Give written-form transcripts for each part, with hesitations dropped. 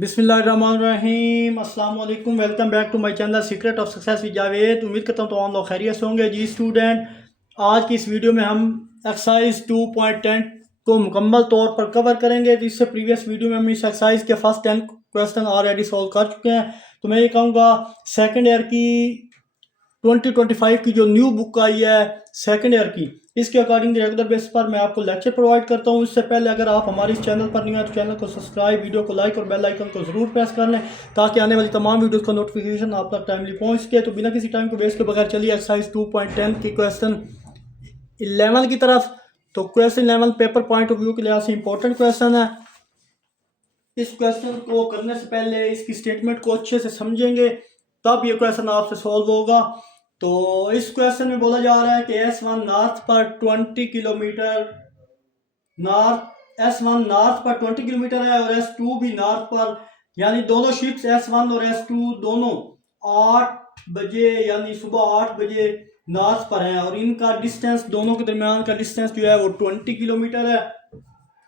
बिस्मिल्लाहिर्रहमानिर्रहीम अस्सलाम वालेकुम। Welcome back to my channel secret of success with Javed. उम्मीद करता हूँ तो आप लोग खैरियत से होंगे जी स्टूडेंट। आज की इस वीडियो में हम एक्सरसाइज 2.10 को मुकम्मल तौर पर कवर करेंगे। तो इससे प्रीवियस वीडियो में हम इस एक्सरसाइज के फर्स्ट 10 क्वेश्चन ऑलरेडी सॉल्व कर चुके हैं। तो मैं ये कहूँगा सेकेंड ईयर की 2025 की जो न्यू बुक आई है सेकेंड ईयर की, इसके अकॉर्डिंग रेगुलर बेस पर मैं आपको लेक्चर प्रोवाइड करता हूं। इससे पहले अगर आप हमारे इस चैनल पर नहीं हैं तो चैनल को सब्सक्राइब, वीडियो को लाइक और बेल आइकन को जरूर प्रेस कर लें ताकि आने वाली तमाम वीडियोस का नोटिफिकेशन आप तक टाइमली पहुंच सके। तो बिना किसी टाइम को वेस्ट के बगैर चलिए एक्सरसाइज 2.10 की क्वेश्चन 11 की तरफ। तो question 11 paper point of view के लिहाज से इंपॉर्टेंट क्वेश्चन है। इस क्वेश्चन को करने से पहले इसकी स्टेटमेंट को अच्छे से समझेंगे तब ये क्वेश्चन आपसे सॉल्व होगा। तो इस क्वेश्चन में बोला जा रहा है कि S1 नॉर्थ पर 20 किलोमीटर नॉर्थ पर 20 किलोमीटर है और S2 भी नॉर्थ पर, यानी दोनों शिप्स S1 और S2 दोनों 8 बजे यानी सुबह 8 बजे नॉर्थ पर है और इनका डिस्टेंस, दोनों के दरमियान का डिस्टेंस जो है वो 20 किलोमीटर है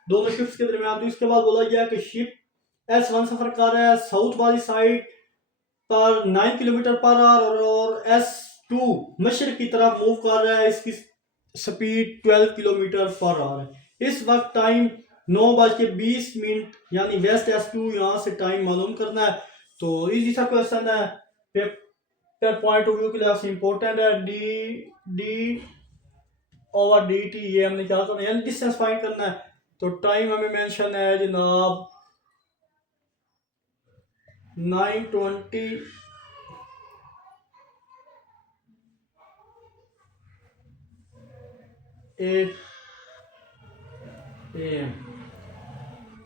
दोनों शिप्स के दरमियान। तो इसके बाद बोला गया कि शिप S1 सफर कर रहा है साउथ वाली साइड पर 9 किलोमीटर पर आवर और S2 मशरक की तरफ मूव कर रहा है, इसकी स्पीड 12 किलोमीटर पर आवर है। इस वक्त टाइम 9:20 यानी वेस्ट S2 यहाँ से टाइम मालूम करना है। तो इजी सा क्वेश्चन है, पेपर पॉइंट ऑफ व्यू के लिए इंपॉर्टेंट है। डी ओवर डी टी ये हमने क्या करना है, यानी डिस्टेंस फाइंड करना है। तो टाइम हमें मेंशन है जनाब 9:20 AM।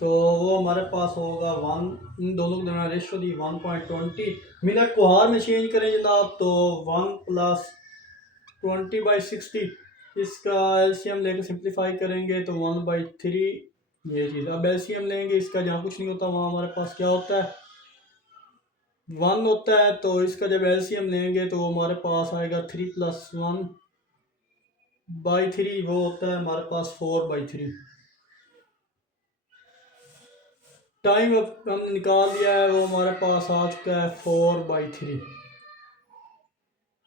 तो वो हमारे पास होगा 1, इन दोनों के दरमियान रेशो दी 1.20। मिनट को हार में चेंज करें जनाब तो 1 + 20/60, इसका एलसीएम लेकर सिंप्लीफाई करेंगे तो 1/3 ये चीज़। अब एलसीएम लेंगे इसका, जहाँ कुछ नहीं होता वहाँ हमारे पास क्या होता है 1 होता है। तो इसका जब एलसीएम लेंगे तो हमारे पास आएगा 3 + 1/3, वो होता है हमारे पास 4/3। टाइम अब हमने निकाल दिया है, वो हमारे पास आ चुका है 4/3।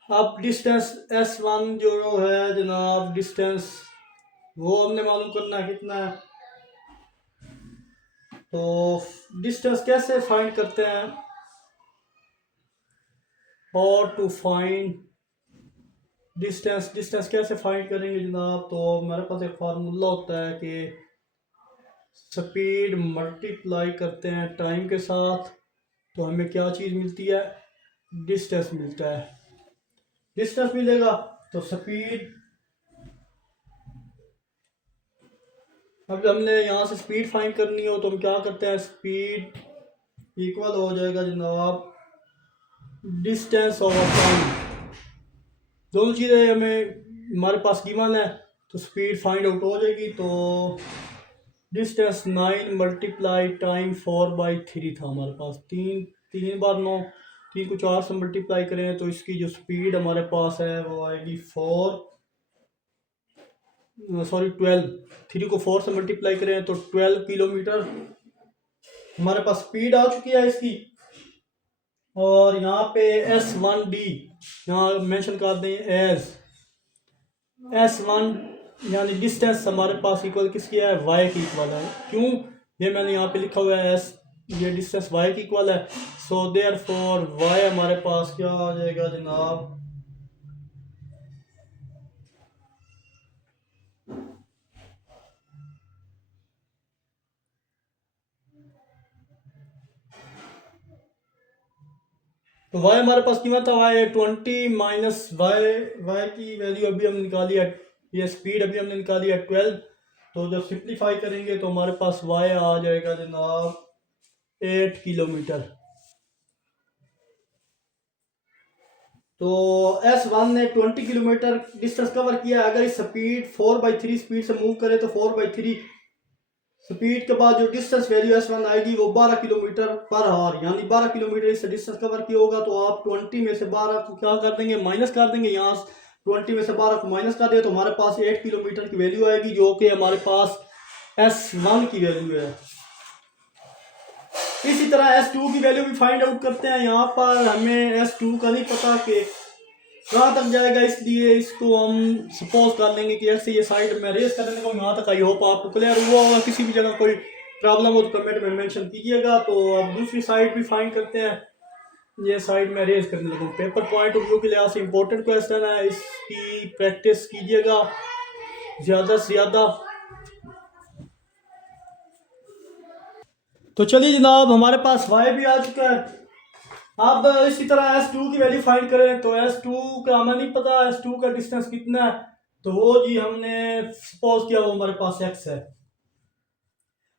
अब डिस्टेंस S1 जो है जनाब, डिस्टेंस वो हमने मालूम करना है कितना है। तो डिस्टेंस कैसे फाइंड करते हैं, और टू फाइंड डिस्टेंस कैसे फाइंड करेंगे जनाब। तो हमारे पास एक फार्मूला होता है कि स्पीड मल्टीप्लाई करते हैं टाइम के साथ तो हमें क्या चीज़ मिलती है, डिस्टेंस मिलता है। डिस्टेंस मिलेगा तो स्पीड, अब हमने यहाँ से स्पीड फाइंड करनी हो तो हम क्या करते हैं, स्पीड इक्वल हो जाएगा जनाब डिस्टेंस ओवर टाइम। दोनों चीज़ें हमें हमारे पास गिवन है तो स्पीड फाइंड आउट हो जाएगी। तो डिस्टेंस 9 × टाइम 4/3 था हमारे पास। 3 बार 9, 3 को 4 से मल्टीप्लाई करें तो इसकी जो स्पीड हमारे पास है वो आएगी 12। 3 को 4 से मल्टीप्लाई करें तो 12 किलोमीटर हमारे पास स्पीड आ चुकी है इसकी। और यहाँ पे S1D यहाँ मेंशन कर दें एज S1, यानी डिस्टेंस हमारे पास इक्वल किसकी है, y की इक्वल है। क्यों, ये मैंने यहाँ पे लिखा हुआ है ये डिस्टेंस y की इक्वल है। सो देयरफॉर y हमारे पास क्या आ जाएगा जनाब, तो y हमारे पास कीमत था y 20 माइनस y की वैल्यू अभी हमने निकाली है, ये स्पीड अभी हमने निकाली है 12। तो जब सिंप्लीफाई करेंगे तो हमारे पास y आ जाएगा जनाब 8 किलोमीटर। तो S1 ने 20 किलोमीटर डिस्टेंस कवर किया। अगर इस स्पीड 4/3 स्पीड से मूव करे तो 4/3 स्पीड के बाद जो डिस्टेंस वैल्यू S1 आएगी वो 12 किलोमीटर पर आवर, यानी 12 किलोमीटर इससे डिस्टेंस कवर किया होगा। तो आप 20 में से 12 को क्या कर देंगे, माइनस कर देंगे। यहाँ 20 में से 12 को माइनस कर दिया तो हमारे पास 8 किलोमीटर की वैल्यू आएगी जो कि हमारे पास S1 की वैल्यू है। इसी तरह S2 की वैल्यू भी फाइंड आउट करते हैं। यहाँ पर हमें S2 का नहीं पता कि कहाँ तक जाएगा, इसलिए इसको हम सपोज कर लेंगे कि ऐसे ये साइड में रेस करने को यहाँ तक। आई होप आपको क्लियर हुआ होगा। किसी भी जगह कोई प्रॉब्लम हो तो कमेंट में मेंशन कीजिएगा। तो अब दूसरी साइड भी फाइंड करते हैं। ये साइड में रेस करने लगूँ, पेपर पॉइंट ऑफ व्यू के लिहाज से इंपॉर्टेंट क्वेश्चन है, इसकी प्रैक्टिस कीजिएगा ज़्यादा से ज़्यादा। तो चलिए जनाब, हमारे पास y भी आ चुका है। अब इसी तरह S2 की वैल्यू फाइंड करें। तो S2 का हमें नहीं पता S2 का डिस्टेंस कितना है, तो वो जी हमने सपोज किया वो हमारे पास x है।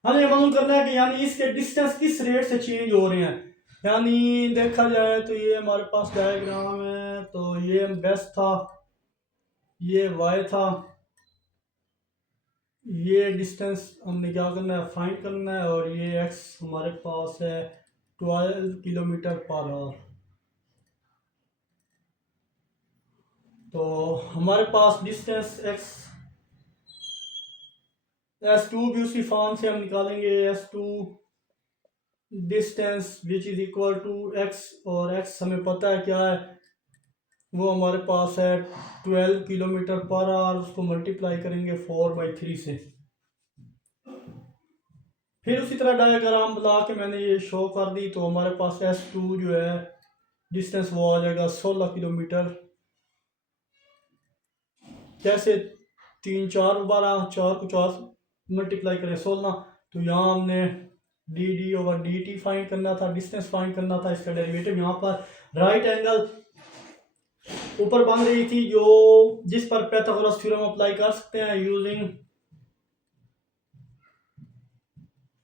हमें मालूम करना है कि यानी इसके डिस्टेंस किस रेट से चेंज हो रहे हैं। यानी देखा जाए तो ये हमारे पास डायग्राम है, तो ये बेस्ट था, ये y था, ये डिस्टेंस हमने क्या करना है फाइंड करना है, और ये x हमारे पास है 12 किलोमीटर पर आवर। तो हमारे पास डिस्टेंस x S2 भी उसी फॉर्म से हम निकालेंगे। S2 distance which is equal to x, और x हमें पता है क्या है, वो हमारे पास है 12 किलोमीटर पर आवर। उसको मल्टीप्लाई करेंगे 4/3 से। फिर उसी तरह डायग्राम बना के मैंने ये शो कर दी। तो हमारे पास S2 जो है डिस्टेंस वो आ जाएगा 16 किलोमीटर। जैसे 3 4 12 4 को 4 मल्टीप्लाई करें 16, तो यहाँ हमने डी/dt फाइंड करना था, डिस्टेंस फाइंड करना था। इसका डेरिवेटिव यहाँ पर राइट एंगल ऊपर बन रही थी, जो जिस पर पाइथागोरस थ्योरम अप्लाई कर सकते हैं using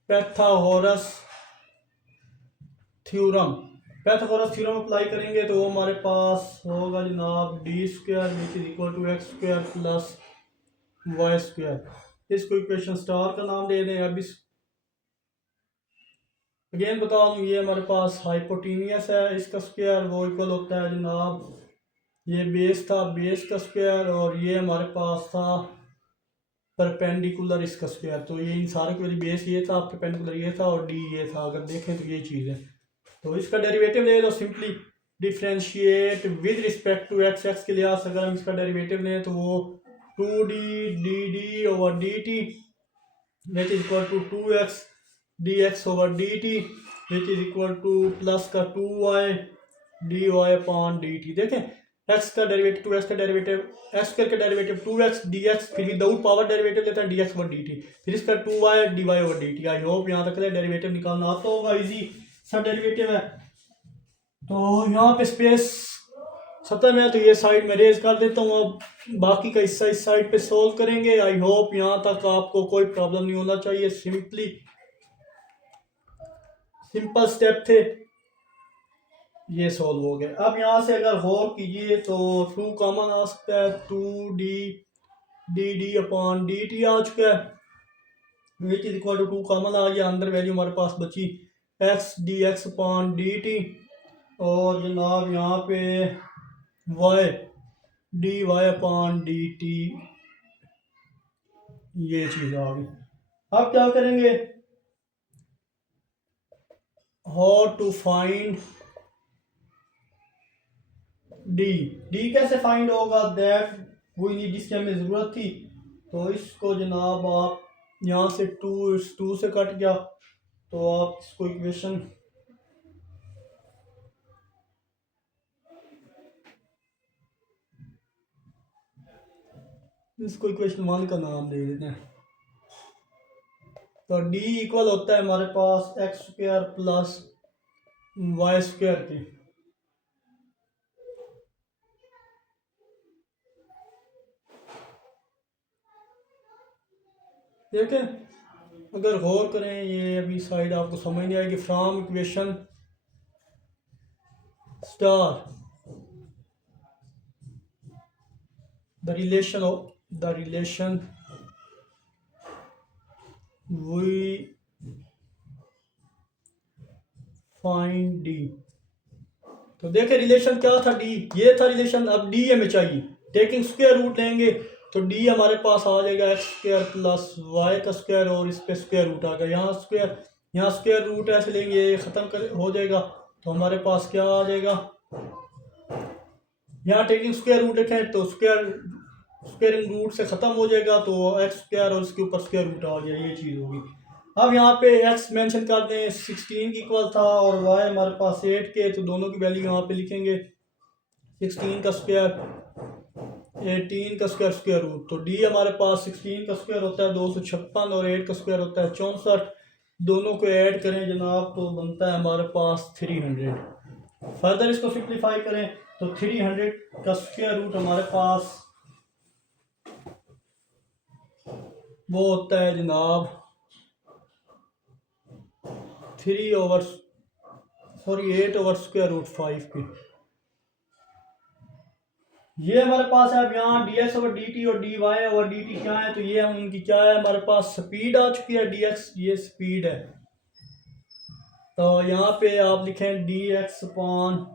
Pythagoras theorem. Pythagoras theorem apply करेंगे तो वो हमारे पास होगा जनाब d² which is equal to x² plus y²। इसको इक्वेशन स्टार का नाम दे दें। अब इस अगेन बता दूँ, ये हमारे पास हाइपोटेनियस है, इसका स्क्वायर वो इक्वल होता है जनाब, ये बेस था, बेस का स्क्वायर, और ये हमारे पास था परपेंडिकुलर इसका स्क्वायर। तो ये इन सारे के बेस ये था, परपेंडिकुलर ये था, और डी ये था। अगर देखें तो ये चीज़ है। तो इसका डेरिवेटिव ले लो, simply differentiate with respect to x. X के लिहाज से अगर हम इसका डेरिवेटिव लें तो वो 2d/dt which is equal to 2x dx/dt which is equal to plus का 2y dy/dt। देखें x का डेरिवेटिव 2x का डेरिवेटिव x² का डेरिवेटिव 2x dx, फिर विदाउट पावर डेरिवेटिव लेते हैं dx/dt, फिर इसका 2y dy/dt। आई होप यहाँ तक डेरिवेटिव निकालना आता होगा, इजी सा डेरिवेटिव है। तो यहाँ पे स्पेस खत्म है, तो ये साइड में रेज कर देता हूँ। अब बाकी का हिस्सा इस साइड पे सोल्व करेंगे। आई होप यहाँ तक आपको कोई प्रॉब्लम नहीं होना चाहिए। सिंपल स्टेप थे, ये सॉल्व हो गया। अब यहाँ से अगर गौर कीजिए तो 2 कॉमन आ सकता है, 2d/dt आ चुका है, which is equal to 2 common आ गया। अंदर वैल्यू हमारे पास बची x dx/dt, और जनाब यहाँ पे y dy/dt, ये चीज़ आ गई। अब क्या करेंगे, हाउ टू फाइंड डी कैसे फाइंड होगा, दैट वही नहीं जिसकी हमें ज़रूरत थी। तो इसको जनाब आप यहाँ से 2 से कट गया, तो आप इसको इक्वेशन इक्वेशन 1 का नाम दे देते हैं। तो डी इक्वल होता है हमारे पास x² प्लस y² की। ठीक है, अगर गौर करें, ये अभी साइड आपको समझ नहीं आएगी। From equation star the relation we find D. तो देखें रिलेशन क्या था, डी ये था रिलेशन। अब डी हमें चाहिए, टेकिंग स्क्वायर रूट लेंगे तो डी हमारे पास आ जाएगा x² प्लस y का स्क्वायर, और इस पे स्क्वायर रूट आ गया, यहाँ स्क्वायर यहाँ स्क्वायर रूट ऐसे लेंगे, ये ख़त्म कर हो जाएगा तो हमारे पास क्या आ जाएगा, यहाँ टेकिंग स्क्वायर रूट रखें तो स्क्वायरिंग रूट से ख़त्म हो जाएगा, तो एक्स स्क्वायर और उसके ऊपर स्क्वायर रूट आ गया, ये चीज़ होगी। अब यहाँ पे एक्स मेंशन कर दें 16 की इक्वल था और वाई हमारे पास 8 के, तो दोनों की वैल्यू यहाँ पे लिखेंगे 16 का स्क्वायर 18 का स्क्वायर स्क्वायर रूट, तो डी हमारे पास 16 का स्क्वायर होता है 256 और 8 का स्क्वायर होता है 64, दोनों को ऐड करें जनाब तो बनता है हमारे पास 300। फर्दर इसको सिंप्लीफाई करें तो 300 का स्क्वायर रूट हमारे पास वो होता है जनाब 8 ओवर स्क्वायर रूट 5 की। ये हमारे पास है। अब यहाँ d x over D t और d Y over D t क्या है, तो ये उनकी क्या है, हमारे पास स्पीड आ चुकी है, डी एक्स ये स्पीड है, तो यहाँ पे आप लिखें D x upon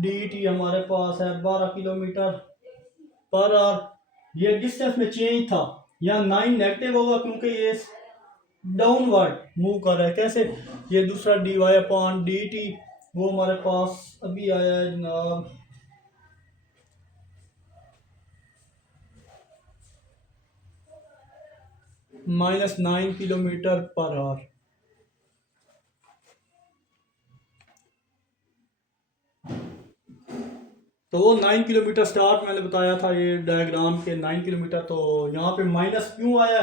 D T हमारे पास है 12 किलोमीटर पर आवर। ये डिस्टेंस में चेंज था, यहाँ 9 नेगेटिव होगा क्योंकि ये डाउनवर्ड मूव कर रहा है। कैसे, ये दूसरा D Y upon D T वो हमारे पास अभी आया है जनाब -9 किलोमीटर पर आवर। तो वो 9 किलोमीटर स्टार्ट मैंने बताया था ये डायग्राम के 9 किलोमीटर, तो यहाँ पे माइनस क्यों आया,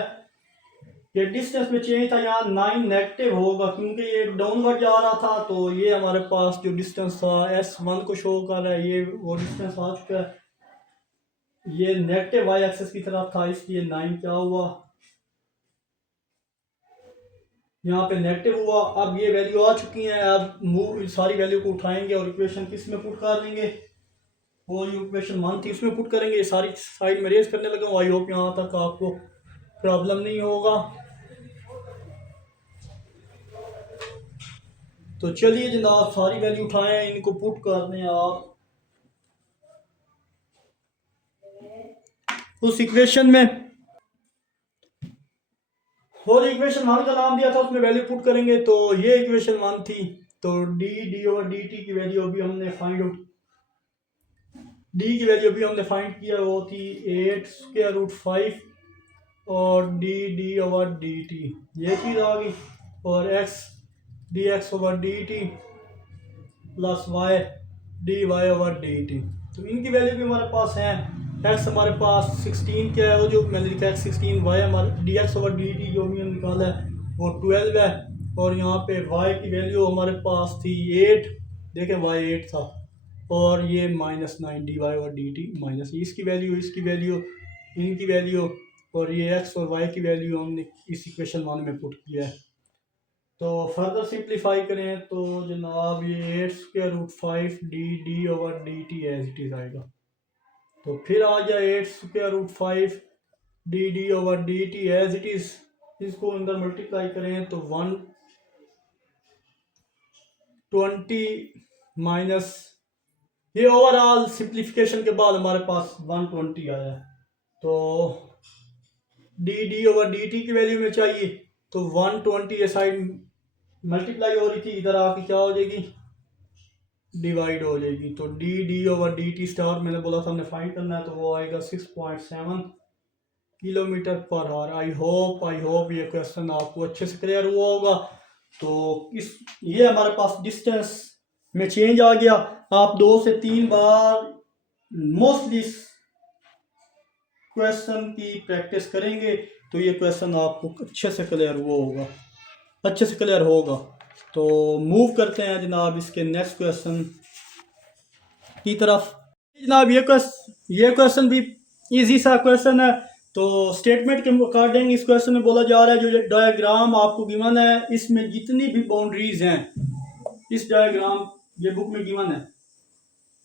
ये डिस्टेंस में चेंज था, यहाँ 9 नेगेटिव होगा क्योंकि ये डाउनवर्ड जा रहा था, तो ये हमारे पास जो डिस्टेंस था S1 को शो कर रहा है, ये वो डिस्टेंस आ चुका है, ये नेगेटिव वाई एक्सेस की तरफ था, इसलिए 9 क्या हुआ, यहाँ पे नेगेटिव हुआ। अब ये वैल्यू आ चुकी है, अब मूव सारी वैल्यू को उठाएंगे और इक्वेशन किस में पुट कर देंगे, वो इक्वेशन 1 थी उसमें पुट करेंगे। ये सारी साइड में रेस करने लगा हूँ, आई होप यहाँ तक आपको प्रॉब्लम नहीं होगा। तो चलिए जनाब सारी वैल्यू उठाएं, इनको पुट कर दें आप उस इक्वेशन में, और इक्वेशन 1 का नाम दिया था उसमें वैल्यू पुट करेंगे। तो ये इक्वेशन 1 थी, तो डी ओवर डी टी की वैल्यू अभी हमने फाइंड आउट, डी की वैल्यू अभी हमने फाइंड किया, वो थी 8 स्क्वायर रूट 5 और डी ओवर डी टी ये चीज़ आ गई, और X D x over D T plus Y D Y over D T, तो इनकी वैल्यू भी हमारे पास है। एक्स हमारे पास 16 क्या है, वो जो मैंने लिखा है 16, वाई हमारे D x over D T जो भी हमने निकाला है वो 12 है, और यहाँ पे वाई की वैल्यू हमारे पास थी 8, देखें वाई 8 था, और ये -9 डी वाई और डी टी माइनस इसकी वैल्यू इनकी वैल्यू, और ये एक्स और वाई की वैल्यू हमने इस इक्वेशन 1 में पुट किया है। तो फर्दर सिंप्लीफाई करें तो जनाब ये 8 square root 5 D over D T as it is आएगा, तो फिर आ जाए 8 square root 5 D over D T as it is, इसको अंदर मल्टीप्लाई करें तो 120 माइनस ये ओवरऑल सिंप्लीफिकेशन के बाद हमारे पास 120 आया है। तो डी ओवर डी टी की वैल्यू में चाहिए, तो 120 ये साइड मल्टीप्लाई हो रही थी, इधर आके क्या हो जाएगी, डिवाइड हो जाएगी। तो D over D T star मैंने बोला था हमने फाइंड करना है, तो वो आएगा 6.7 kilometre per hour. I hope ये क्वेश्चन आपको अच्छे से क्लियर हुआ होगा। तो ये हमारे पास डिस्टेंस में चेंज आ गया। आप 2 से 3 बार मोस्टली क्वेश्चन की प्रैक्टिस करेंगे तो ये क्वेश्चन आपको अच्छे से क्लियर होगा। तो मूव करते हैं जनाब इसके नेक्स्ट क्वेश्चन की तरफ। जनाब ये क्वेश्चन भी इजी सा क्वेश्चन है। तो स्टेटमेंट के अकॉर्डिंग इस क्वेश्चन में बोला जा रहा है जो डायग्राम आपको गिवन है इसमें जितनी भी बाउंड्रीज हैं इस डायग्राम ये बुक में गिवन है,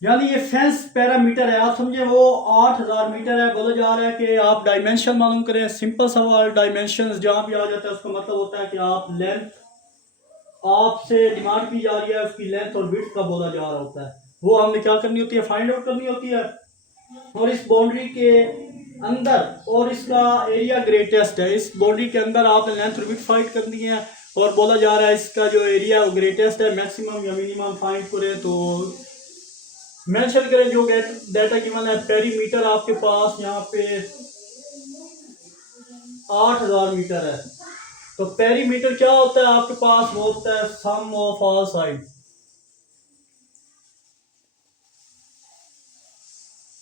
यानी ये फेंस पैरामीटर है, आप समझे वो 8000 मीटर है। बोला जा रहा है कि आप डायमेंशन मालूम करें। सिंपल सवाल, डायमेंशन जहाँ भी आ जाता है उसका मतलब होता है कि आप लेंथ आपसे डिमांड की जा रही है, उसकी लेंथ और विड्थ का बोला जा रहा होता है, वो हमने क्या करनी होती है, फाइंड आउट करनी होती है। और इस बाउंड्री के अंदर और इसका एरिया ग्रेटेस्ट है, इस बाउंड्री के अंदर आपने लेंथ और विड्थ फाइंड करनी है और बोला जा रहा है इसका जो एरिया वो ग्रेटेस्ट है, मैक्सिमम या मिनिमम फाइंड करें तो मेंशन करें। जो डाटा गिवन है पेरीमीटर आपके पास यहाँ पे 8000 मीटर है। तो पेरीमीटर क्या होता है आपके पास, वो होता है सम ऑफ ऑल साइड।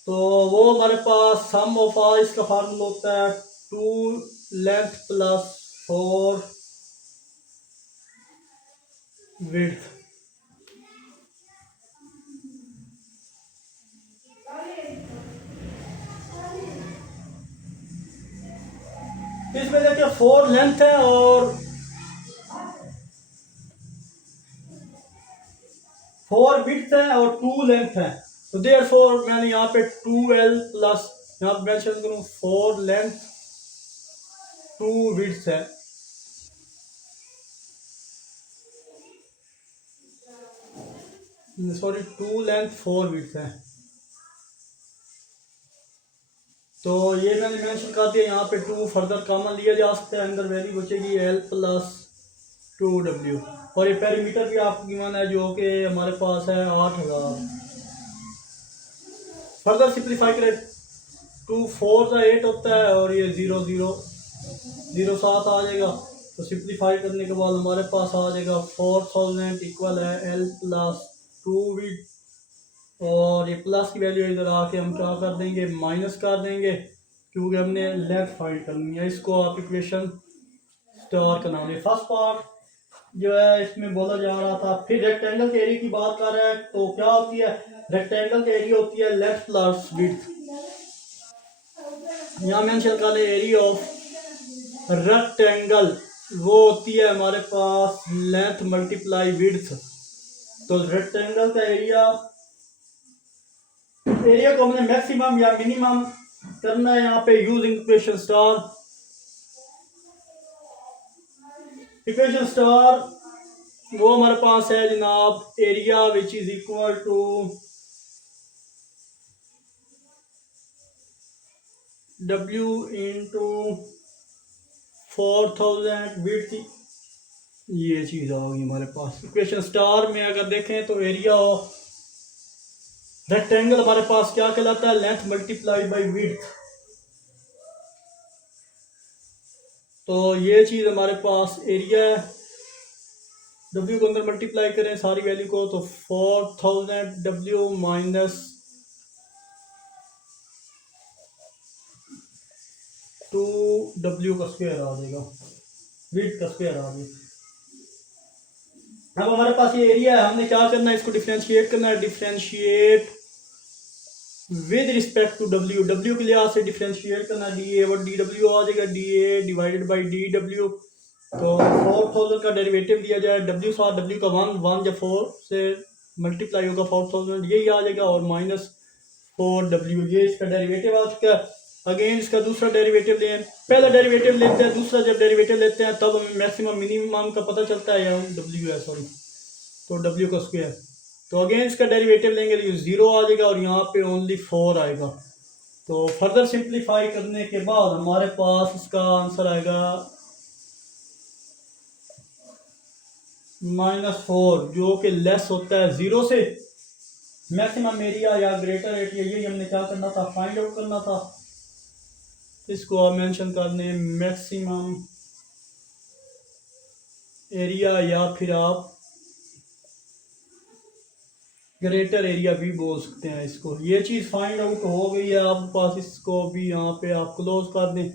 तो वो हमारे पास सम ऑफ ऑल इसका फार्मूला होता है 2 लेंथ प्लस 4 विड्थ। इसमें देखिए 4 लेंथ है और 4 विड्थ है और 2 लेंथ है। तो देयरफॉर मैंने यहाँ पे 2l प्लस यहाँ पे मेंशन करूँ 4 लेंथ 2 विड्थ है। सॉरी 2 लेंथ 4 विड्थ है। तो ये मैंने मेंशन कर दिया। यहाँ पे 2 फर्दर कॉमन लिया जा सकता है, अंदर वैल्यू बचेगी l प्लस 2w। और ये पेरीमीटर भी आपको गिवन है जो कि हमारे पास है 8000। फर्दर सिंप्लीफाई करें 2 4 का 8 होता है और ये 0 0 0 7 आ जाएगा। तो सिंप्लीफाई करने के बाद हमारे पास आ जाएगा 4000 इक्वल है l प्लस 2 विड। और ये प्लस की वैल्यू इधर आके हम क्या कर देंगे, माइनस कर देंगे, क्योंकि हमने लेंथ फाइंड करनी है। इसको आप इक्वेशन स्टार का नाम है। फर्स्ट पार्ट जो है इसमें बोला जा रहा था, फिर रेक्टेंगल के एरिया की बात कर रहा है। तो क्या होती है, रेक्टेंगल के एरिया होती है लेंथ प्लस विड्थ। यहाँ मेंशन कर ले एरिया ऑफ रेक्टेंगल, वो होती है हमारे पास लेंथ मल्टीप्लाई विड्थ। तो रेक्टेंगल का एरिया को हमने मैक्सिमम या मिनिमम करना है यहाँ पे using equation star. Equation star वो हमारे पास है जनाब area which is equal to W into 4000 width. ये चीज आ गई हमारे पास। इक्वेशन स्टार में अगर देखें तो एरिया ऑफ रेक्टेंगल हमारे पास क्या कहलाता है, लेंथ मल्टीप्लाई बाय विड्थ। तो ये चीज हमारे पास एरिया है। W को अंदर मल्टीप्लाई करें सारी वैल्यू को, तो 4000 W माइनस 2W का स्क्वायर आ जाएगा, विड्थ का स्क्वायर आ जाएगा। अब हमारे पास ये एरिया है, हमने क्या करना है, इसको डिफरेंशिएट करना है। Differentiate with respect to W के लिहाज से डिफरेंशिएट करना है। DA और DW आ जाएगा, DA डिवाइडेड बाई DW। तो 4000 का डेरिवेटिव लिया जाए, W साथ W का 1 या 4 से मल्टीप्लाई होगा 4000, यही आ जाएगा। और माइनस 4W, ये इसका डेरिवेटिव आ चुका है। अगेन इसका दूसरा डेरिवेटिव लें, पहला डेरिवेटिव लेते हैं, दूसरा जब डेरिवेटिव लेते हैं तब हमें मैक्सिमम मिनिमम का पता चलता है, या W है सॉरी, तो W का स्क्वायर। तो अगेन इसका डेरिवेटिव लेंगे तो 0 आ जाएगा और यहाँ पे ओनली 4 आएगा। तो फर्दर सिंप्लीफाई करने के बाद हमारे पास इसका आंसर आएगा -4, जो कि लेस होता है 0 से। मैक्सिमम एरिया या ग्रेटर एरिया, यही हमने क्या करना था, फाइंड आउट करना था। इसको आप मेंशन करने मैक्सिमम एरिया या फिर आप ग्रेटर एरिया भी बोल सकते हैं इसको। ये चीज़ फाइंड आउट हो गई है आपके पास, इसको भी यहाँ पे आप क्लोज कर दें।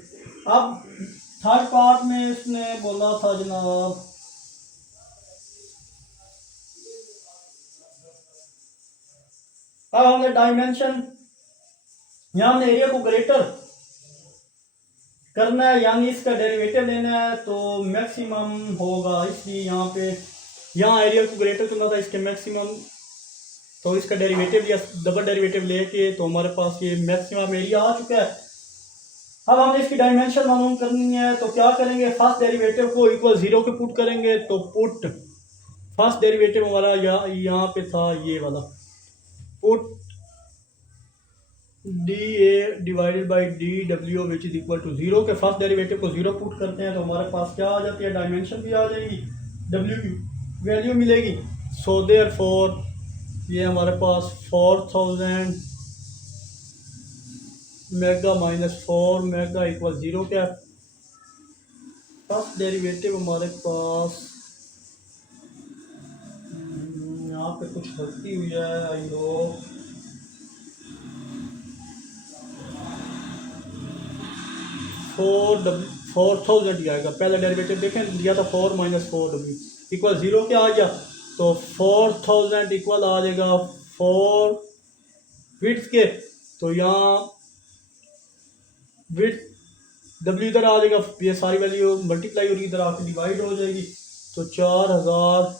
अब थर्ड पार्ट में इसने बोला था जनाब, अब हमने डायमेंशन, यहाँ हमने एरिया को ग्रेटर करना है, यानी इसका डेरिवेटिव लेना है। तो मैक्सिमम होगा, इसलिए यहाँ एरिया को ग्रेटर करना था इसके मैक्सिमम। तो इसका डेरिवेटिव या डबल डेरिवेटिव लेके तो हमारे पास ये मैक्सिमम एरिया आ चुका है। अब हमने इसकी डायमेंशन मालूम करनी है। तो क्या करेंगे, फर्स्ट डेरिवेटिव को इक्वल 0 के पुट करेंगे। तो पुट फर्स्ट डेरिवेटिव हमारा यहाँ पे था, ये वाला put d a divided by d डब्ल्यू which is equal to zero के फर्स्ट डेरिवेटिव को जीरो पुट करते हैं तो हमारे पास क्या आ जाती है, डायमेंशन भी आ जाएगी, डब्ल्यू की वैल्यू मिलेगी। सो देयर फोर ये हमारे पास 4000 mega minus 4 mega equal zero क्या है। फर्स्ट डेरिवेटिव हमारे पास यहाँ पे कुछ गलती हुई है, आई होप 4000 आएगा। पहला डेरिवेटिव देखें दिया था 4 माइनस 4w इक्वल ज़ीरो क्या आ गया, तो 4000 इक्वल आ जाएगा 4 विड्थ के, तो यहाँ विड्थ w इधर आ जाएगा, ये सारी वैल्यू मल्टीप्लाई होगी इधर आके डिवाइड हो जाएगी, तो 4000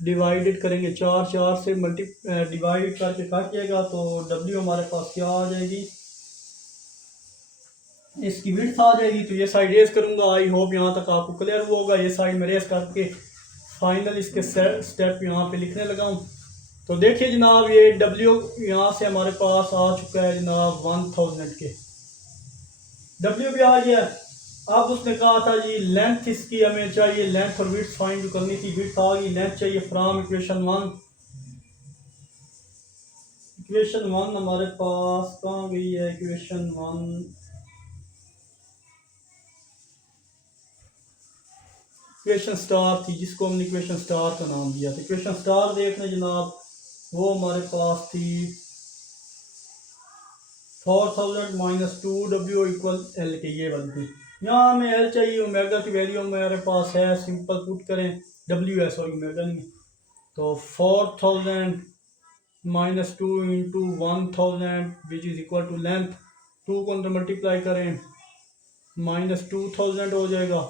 डिवाइडेड करेंगे 4 से मल्टी डिवाइड करके काट जाएगा, तो w हमारे पास क्या आ जाएगी, इसकी विड्थ आ जाएगी। तो ये साइड रेस करूंगा, आई होप यहाँ तक आपको क्लियर हुआ होगा। ये साइड में रेस करके फाइनल इसके स्टेप यहाँ पे लिखने लगा हूँ। तो देखिए जनाब ये डब्ल्यू यहाँ से हमारे पास आ चुका है जनाब 1000 के, डब्ल्यू भी आ गया। अब उसने कहा था जी लेंथ इसकी हमें चाहिए, लेंथ और विड्थ फाइंड करनी थी, विड्थ आ गई, लेंथ चाहिए फ्रॉम इक्वेशन 1। इक्वेशन 1 हमारे पास कहाँ गई है, इक्वेशन 1 इक्वेशन स्टार थी जिसको हमने इक्वेशन स्टार का नाम दिया था। इक्वेशन स्टार देख लें जनाब, वो हमारे पास थी 4000 माइनस 2w इक्वल एल के, ये वाली थी। यहाँ हमें एल चाहिए, ओमेगा की वैल्यू हमारे पास है, सिंपल पुट करें डब्ल्यू है, सॉरी ओमेगा नहीं, तो 4000 minus 2 into 1000 which is equal to length, 2 को अंदर मल्टीप्लाई करें माइनस 2000 हो जाएगा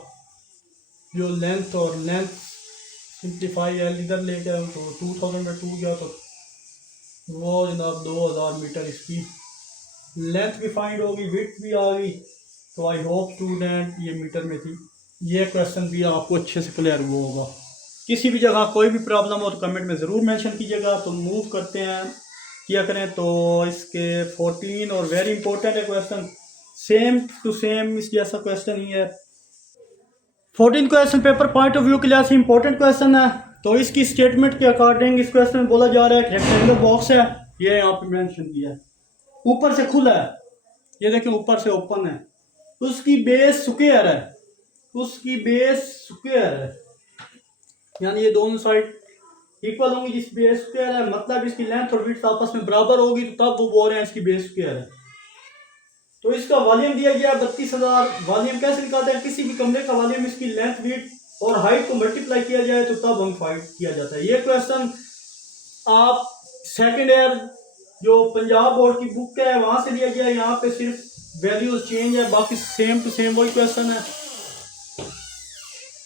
जो लेंथ, और लेंथ सिंप्लीफाई एल इधर लेके आए तो 2000 में 2 गया, तो वो जनाब 2000 मीटर इसकी लेंथ भी फाइंड होगी, विड्थ भी आ गई। तो आई होप स्टूडेंट ये मीटर में थी। ये क्वेश्चन भी आपको अच्छे से क्लियर हुआ होगा। किसी भी जगह कोई भी प्रॉब्लम हो तो कमेंट में ज़रूर मेंशन कीजिएगा। तो मूव करते हैं किया करें, तो इसके 14 और वेरी इंपॉर्टेंट है क्वेश्चन, सेम टू सेम इस जैसा क्वेश्चन ही है। 14 question paper point of view के लिए इंपॉर्टेंट क्वेश्चन है। तो इसकी स्टेटमेंट के अकॉर्डिंग इस क्वेश्चन में बोला जा रहा है कि रेक्टेंगल बॉक्स है, ये यहाँ पे मेंशन किया है, ऊपर से खुला है, ये देखें ऊपर से ओपन है, उसकी बेस स्क्वायर है, उसकी बेस स्क्वायर है, यानी ये दोनों साइड इक्वल होंगी, जिस बेस स्क्वायर है मतलब इसकी लेंथ और विड्थ आपस में बराबर होगी, तो तब वो बोल रहे हैं इसकी बेस स्क्वायर है। तो इसका वॉल्यूम दिया गया 32,000। वॉल्यूम कैसे निकालते हैं, किसी भी कमरे का वॉल्यूम इसकी लेंथ विड्थ और हाइट को मल्टीप्लाई किया जाए तो तब हम फाइंड किया जाता है। ये क्वेश्चन आप सेकेंड ईयर जो पंजाब बोर्ड की बुक है वहां से लिया गया है, यहाँ पे सिर्फ वैल्यूज चेंज है, बाकी सेम टू सेम वही क्वेश्चन है।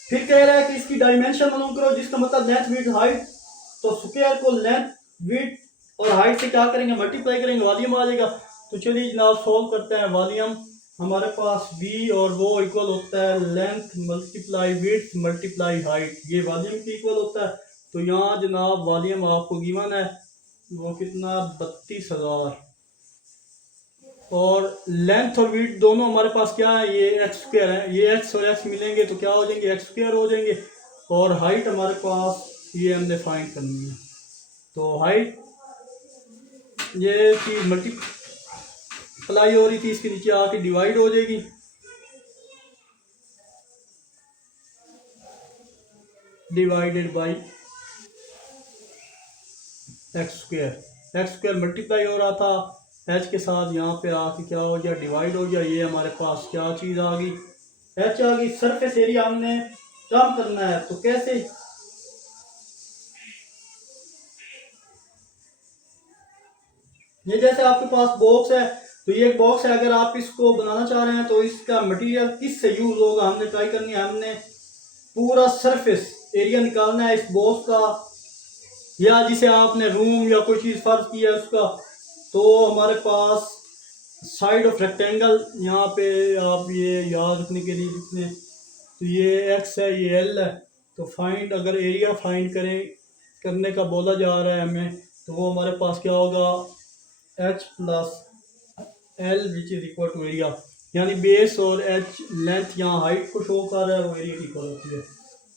फिर कह रहा है कि इसकी डायमेंशन मालूम करो, जिसका मतलब लेंथ विड्थ हाइट, तो स्क्वायर को लेंथ विड्थ और हाइट से क्या करेंगे, मल्टीप्लाई करेंगे, वॉल्यूम आ जाएगा। तो चलिए जनाब सॉल्व करते हैं। वॉल्यूम हमारे पास v और वो इक्वल होता है length multiply width multiply height, ये वॉल्यूम की इक्वल होता है। तो यहाँ जनाब वॉल्यूम आपको गिवन है वो कितना 32,000, और लेंथ और विड्थ दोनों हमारे पास क्या है, ये एक्स स्क्वायर है, ये एक्स और एक्स मिलेंगे तो क्या हो जाएंगे, एक्स स्क्वायर हो जाएंगे। और हाइट हमारे पास ये हमने फाइंड करनी है, तो हाइट ये चीज़ मल्टीप्लाई हो रही थी, इसके नीचे आके डिवाइड हो जाएगी, divided by x square. X square multiply हो रहा था एच के साथ, यहाँ पे आके क्या हो गया, डिवाइड हो गया। ये हमारे पास क्या चीज़ आ गई, एच आ गई। सरफेस एरिया हमने कम करना है, तो कैसे, ये जैसे आपके पास बॉक्स है, तो ये एक बॉक्स है, अगर आप इसको बनाना चाह रहे हैं तो इसका मटेरियल किस से यूज होगा, हमने ट्राई करनी है, हमने पूरा सरफेस एरिया निकालना है इस बॉक्स का, या जिसे आपने रूम या कोई चीज़ फर्ज किया है उसका। तो हमारे पास साइड ऑफ रेक्टेंगल, यहाँ पे आप ये याद रखने के लिए लिखने, तो ये एक्स है, ये एल है। तो फाइंड, अगर एरिया फाइंड करने का बोला जा रहा है हमें, तो वो हमारे पास क्या होगा, h plus l which is equal to area, यानी बेस और एच लेंथ यहाँ हाइट को शो कर रहा है, वो एरिया की इक्वल होती है।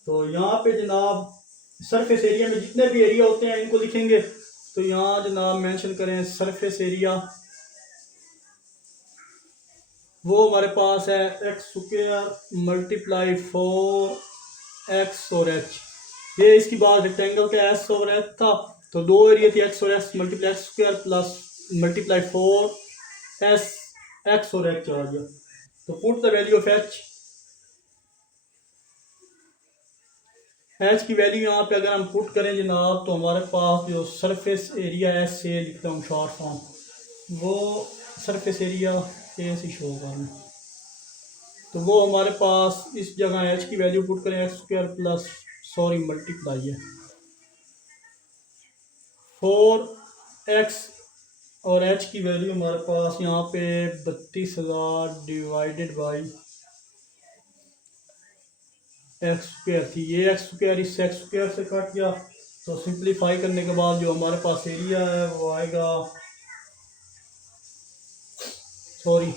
तो यहाँ पे जनाब सरफेस एरिया में जितने भी एरिया होते हैं इनको लिखेंगे। तो यहाँ जनाब मेंशन करें सरफेस एरिया, वो हमारे पास है एक्स स्क्वायर मल्टीप्लाई 4x और h। ये इसकी बात रेक्टेंगल का एस और एच था, तो दो एरिया थी एक्स और x multiply x square plus multiply 4s x और एच आ गया। तो put the value of H की वैल्यू यहाँ पे अगर हम पुट करें जनाब, तो हमारे पास जो सरफेस एरिया एस से लिखता हूँ शॉर्ट फॉर्म, वो सरफेस एरिया से शो करना, तो वो हमारे पास इस जगह एच की वैल्यू पुट करें एक्स स्क्वायर प्लस मल्टीप्लाई है 4x और h की वैल्यू हमारे पास यहाँ पे 32,000 डिवाइडेड बाई एक्स स्क्वायर थी। ये एक्स स्क्वायर इस एक्स स्क्वायर से कट गया, तो सिंप्लीफाई करने के बाद जो हमारे पास एरिया है वो आएगा, सॉरी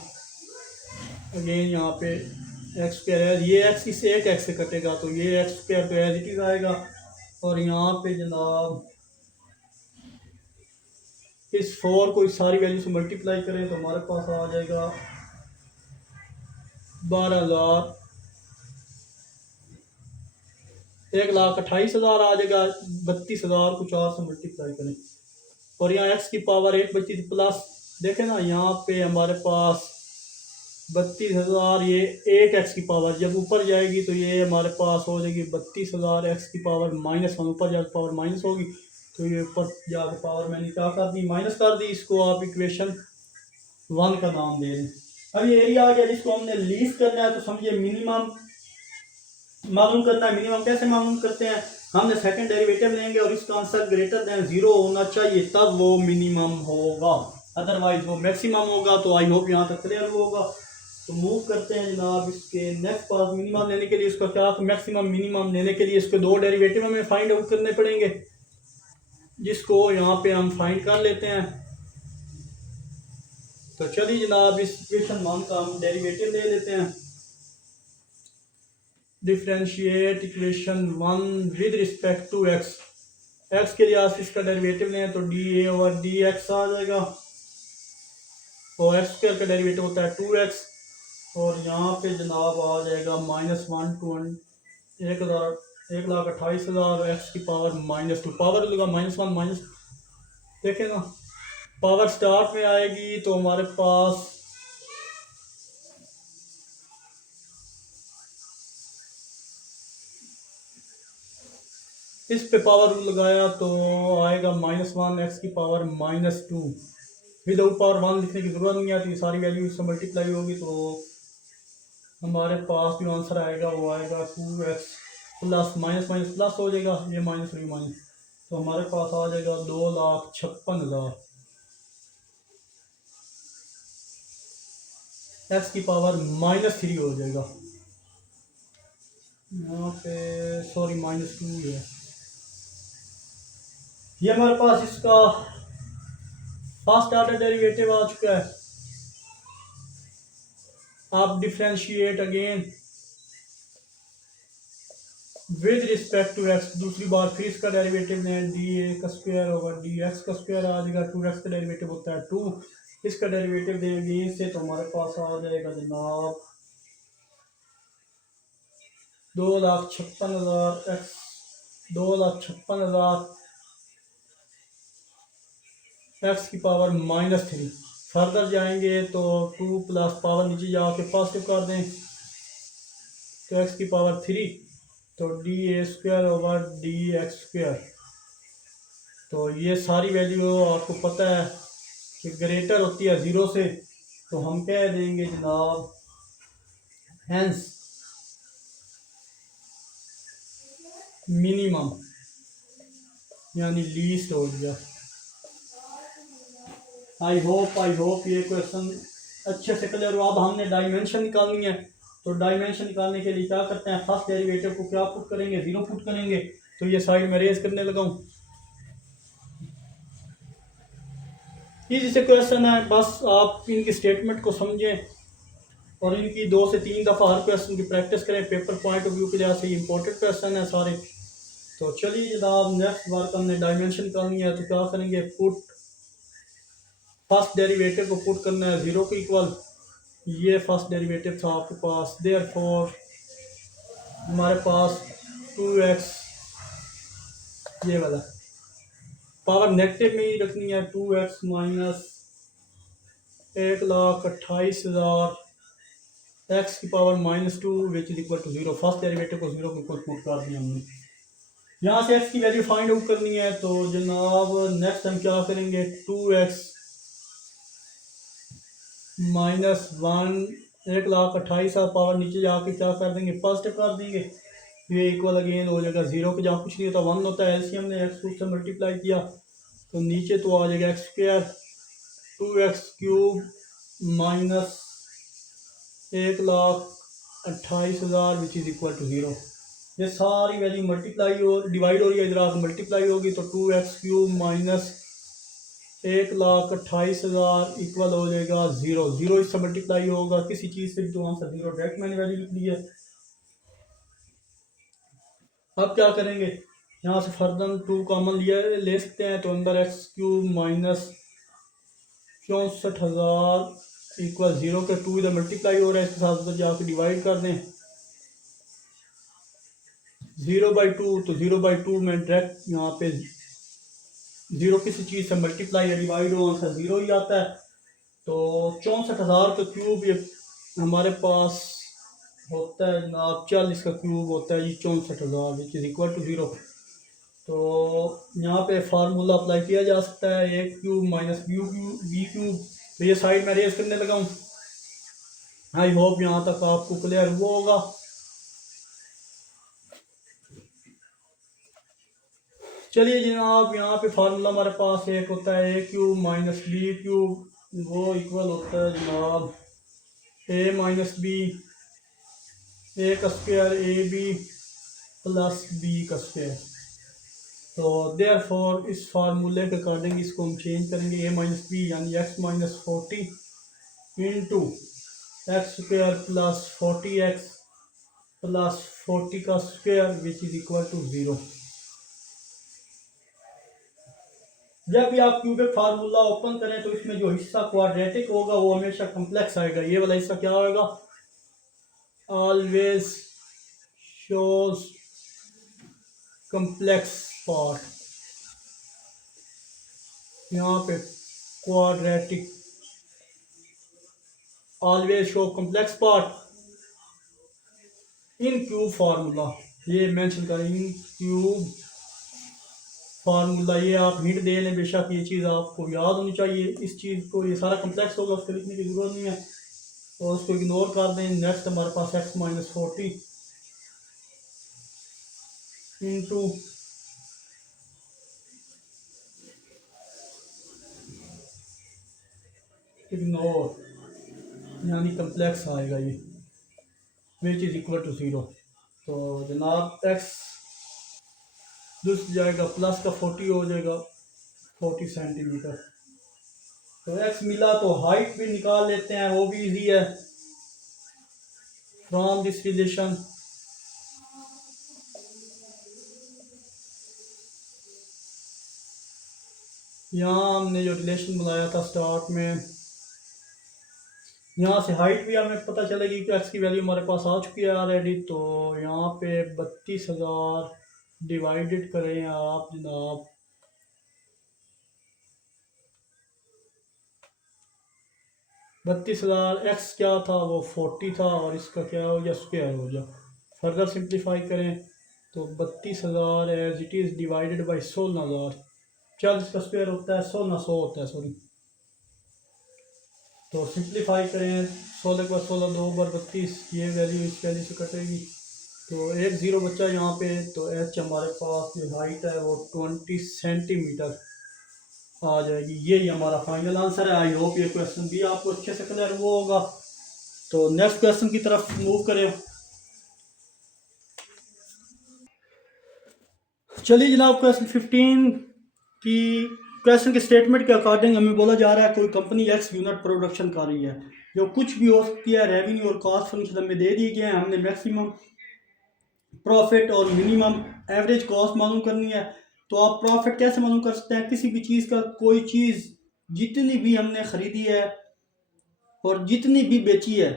अगेन यहाँ पे एक्स स्क्वायर है, ये एक्स इस एक एक्स से कटेगा, तो ये एक्स स्क्वायर तो एज इट इज आएगा। और यहाँ पे जनाब इस 4 को इस सारी वैल्यू से मल्टीप्लाई करें तो हमारे पास आ जाएगा 12,000, 1,28,000 आ जाएगा। 32,000 को 4 से मल्टीप्लाई करें और यहाँ एक्स की पावर 1 बची थी प्लस, देखें ना यहाँ पे हमारे पास 32,000, ये एक एक्स की पावर जब ऊपर जाएगी तो ये हमारे पास हो जाएगी 32,000 एक्स की पावर -1, ऊपर जाकर पावर माइनस होगी, तो ये ऊपर जाकर पावर मैंने क्या कर दी, माइनस कर दी। इसको आप इक्वेशन 1 का नाम दे दें। अब ये एरिया आ गया जिसको हमने लीस्ट करना है, तो समझिए मिनिमम मालूम करना है। मिनिमम कैसे मालूम करते हैं, हमने सेकंड डेरिवेटिव लेंगे और इसका आंसर ग्रेटर देन 0 होना चाहिए, तब वो मिनिमम होगा, अदरवाइज वो मैक्सिमम होगा। तो आई होप यहाँ तक क्लियर होगा। तो मूव करते हैं जनाब इसके नेक्स्ट पास। मिनिमम लेने के लिए इसका क्या, तो मैक्सिमम मिनिमम लेने के लिए इसके दो डेरिवेटिव हमें फाइंड आउट करने पड़ेंगे, जिसको यहाँ पे हम फाइंड कर लेते हैं। तो चलिए जनाब इस इक्वेशन 1 का हम डेरिवेटिव ले लेते हैं। Differentiate equation 1 with respect to x, x के लिहाज से इसका डेरिवेटिव लें तो d a over d x आ जाएगा, और एक्स स्क्वायर का डेरिवेटिव होता है 2x, और यहाँ पे जनाब आ जाएगा -1 to 1,28,000 एक्स की पावर -2, पावर लगा -1 माइनस, देखें ना पावर स्टार्ट में आएगी तो हमारे पास इस पे पावर लगाया तो आएगा -1 एक्स की पावर -2, विदाउट पावर 1 लिखने की ज़रूरत नहीं आती, सारी वैल्यू इससे मल्टीप्लाई होगी, तो हमारे पास जो आंसर आएगा वो आएगा 2x plus minus minus plus हो जाएगा, ये माइनस और ये माइनस, तो हमारे पास आ जाएगा 2,56,000 एक्स की पावर -3 हो जाएगा। यहाँ पे सॉरी -2 है, ये हमारे पास इसका फर्स्ट ऑर्डर डेरिवेटिव आ चुका है। आप differentiate again with respect to x, दूसरी बार फिर इसका डेरिवेटिव लें, डी ए का स्क्वायर ओवर डी एक्स का स्क्वायर आ जाएगा, 2x का डेरिवेटिव होता है 2, इसका डेरिवेटिव देंगे इससे तो हमारे पास आ जाएगा जनाब 2,56,000 एक्स, 2,56,000 एक्स की पावर -3। फर्दर जाएंगे तो 2 प्लस पावर नीचे जाके पॉजिटिव कर दें तो एक्स की पावर 3, तो डी ए square over d x square. तो ये सारी वैल्यू आपको पता है कि ग्रेटर होती है 0 से, तो हम कह देंगे जनाब हेंस मिनिमम यानी लीस्ट हो गया। आई होप ये क्वेश्चन अच्छे से क्लियर हो। अब हमने डायमेंशन निकालनी है, तो डायमेंशन निकालने के लिए क्या करते हैं, फर्स्ट डेरिवेटिव को क्या पुट करेंगे, 0 पुट करेंगे। तो ये साइड में रेज करने लगा हूँ, इजी से क्वेश्चन है, बस आप इनकी स्टेटमेंट को समझें और इनकी 2 से 3 दफ़ा हर क्वेश्चन की प्रैक्टिस करें। पेपर पॉइंट ऑफ व्यू के लिहाज से इंपॉर्टेंट क्वेश्चन है सारे। तो चलिए जनाब, नेक्स्ट वर्क हमने डायमेंशन करनी है, तो क्या करेंगे, पुट फर्स्ट डेरिवेटिव को पुट करना है 0 के इक्वल। ये फर्स्ट डेरिवेटिव था आपके पास, देयरफॉर हमारे पास 2x, ये वाला पावर नेगेटिव में ही रखनी है, 2x माइनस 1,28,000 x की power -2 which is equal to 0। First derivative को 0 के इक्वल पुट कर दिया हमने। यहाँ से x की वैल्यू फाइंड आउट करनी है, तो जनाब नेक्स्ट हम क्या करेंगे, 2x माइनस 1,28,000 पावर नीचे जाके क्या कर देंगे, पॉजिटिव कर देंगे। ये इक्वल अगेन हो जाएगा 0 के, जहाँ कुछ नहीं होता 1 होता है। एलसीएम ने x से मल्टीप्लाई किया तो नीचे तो आ जाएगा x square, 2x³ minus 1,28,000 which is equal to 0। ये सारी वैल्यू मल्टीप्लाई हो डिवाइड हो रही है, इधर आकर मल्टीप्लाई होगी, तो 2x³ माइनस 1,28,000 इक्वल हो जाएगा 0। 0 इससे मल्टीप्लाई होगा किसी चीज़ से भी तो आंसर 0, डायरेक्ट मैंने वैल्यू लिख दी है। अब क्या करेंगे, यहाँ से फर्दर 2 कॉमन ले सकते हैं, तो अंदर x³ माइनस 64,000 इक्वल 0 के 2 इधर मल्टीप्लाई हो रहा है, इसके साथ उधर जाकर डिवाइड कर दें। 0/2, तो 0/2 में डायरेक्ट यहाँ पे 0 किसी चीज़ से मल्टीप्लाई या डिवाइड हो आंसर 0 ही आता है। तो 64,000 का क्यूब ये हमारे पास होता है जनाब 40 का क्यूब होता है, ये 64,000 विच इज़ इक्वल टू 0। तो यहाँ पे फार्मूला अप्लाई किया जा सकता है, a³ माइनस b³। तो ये साइड में रेज करने लगा हूँ। आई होप यहाँ तक आपको क्लियर हुआ होगा। चलिए जनाब, यहाँ पे फार्मूला हमारे पास एक होता है a³ माइनस b³, वो इक्वल होता है जनाब a माइनस b, a का स्क्वायर ab प्लस b का स्क्वायर। तो देयरफॉर इस फार्मूले के अकॉर्डिंग इसको हम चेंज करेंगे, a माइनस b यानी x minus 40 into x square plus 40x plus 40 का square which is equal to 0। जब भी आप क्यूबिक फार्मूला ओपन करें तो इसमें जो हिस्सा क्वाड्रेटिक होगा वो हमेशा कॉम्प्लेक्स आएगा। ये वाला हिस्सा क्या होगा, ऑलवेज शोज कॉम्प्लेक्स पार्ट। यहाँ पे quadratic always show complex part in cube formula, ये मेंशन करें इन क्यूब फार्मूला। ये आप हिंट दे लें, बेशक ये चीज़ आपको याद होनी चाहिए इस चीज़ को। ये सारा कम्प्लेक्स होगा, उसको लिखने की ज़रूरत नहीं है, और उसको इग्नोर कर दें। नेक्स्ट हमारे पास x माइनस 40 इंटू इग्नोर यानी कम्प्लेक्स आएगा ये, विच इज़ इक्वल टू 0। तो जनाब x दूसरी जाएगा प्लस का 40 हो जाएगा 40 सेंटीमीटर। तो x मिला तो हाइट भी निकाल लेते हैं, वो भी इजी है। फ्रॉम दिस रिलेशन यहाँ हमने जो रिलेशन बनाया था स्टार्ट में, यहाँ से हाइट भी हमें पता चलेगी कि x की वैल्यू हमारे पास आ चुकी है ऑलरेडी। तो यहाँ पे 32,000 डिवाइडेड करें आप जनाब 32,000, एक्स क्या था वो 40 था, और इसका क्या हो गया स्क्वायर हो गया। फर्दर सिंप्लीफाई करें तो 32,000 as it is divided by 16,000, 40 का स्क्वायर होता है 1600 होता है, सॉरी। तो सिंप्लीफाई करें, 16 के बाद 16 2 बार 32, ये वैल्यू इस वैल्यू से कटेगी, तो एक ज़ीरो बचा यहाँ पे। तो एच हमारे पास जो हाइट है वो 20 सेंटीमीटर आ जाएगी। यही हमारा फाइनल आंसर है। आई होप ये क्वेश्चन भी आपको अच्छे से क्लियर हुआ होगा। तो नेक्स्ट क्वेश्चन की तरफ मूव करें। चलिए जनाब, क्वेश्चन 15 की क्वेश्चन के स्टेटमेंट के अकॉर्डिंग हमें बोला जा रहा है कोई कंपनी एक्स यूनिट प्रोडक्शन कर रही है, जो कुछ भी हो सकती है। रेवेन्यू और कॉस्ट फंक्शन हमें दे दी गए हैं, हमने मैक्सिमम प्रॉफिट और मिनिमम एवरेज कॉस्ट मालूम करनी है। तो आप प्रॉफिट कैसे मालूम कर सकते हैं? किसी भी चीज़ का, कोई चीज़ जितनी भी हमने ख़रीदी है और जितनी भी बेची है,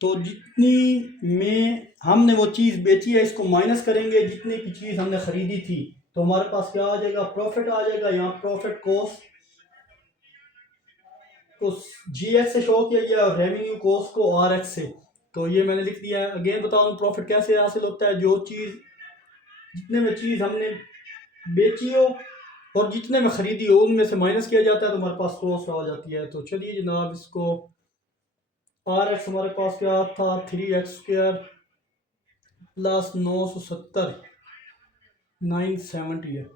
तो जितनी में हमने वो चीज़ बेची है इसको माइनस करेंगे जितनी की चीज़ हमने ख़रीदी थी, तो हमारे पास क्या आ जाएगा? प्रॉफिट आ जाएगा। यहाँ प्रॉफिट कॉस्ट को जी एक्स से शो किया गया और रेवेन्यू कॉस्ट को आर एक्स से। तो ये मैंने लिख दिया है। अगेन बता दूँ प्रॉफिट कैसे हासिल होता है? जो चीज़, जितने में चीज़ हमने बेची हो और जितने में ख़रीदी हो उनमें से माइनस किया जाता है तो हमारे पास कॉस्ट आ जाती है। तो चलिए जनाब, इसको आर एक्स हमारे पास क्या था? 3x² प्लस 970 970 है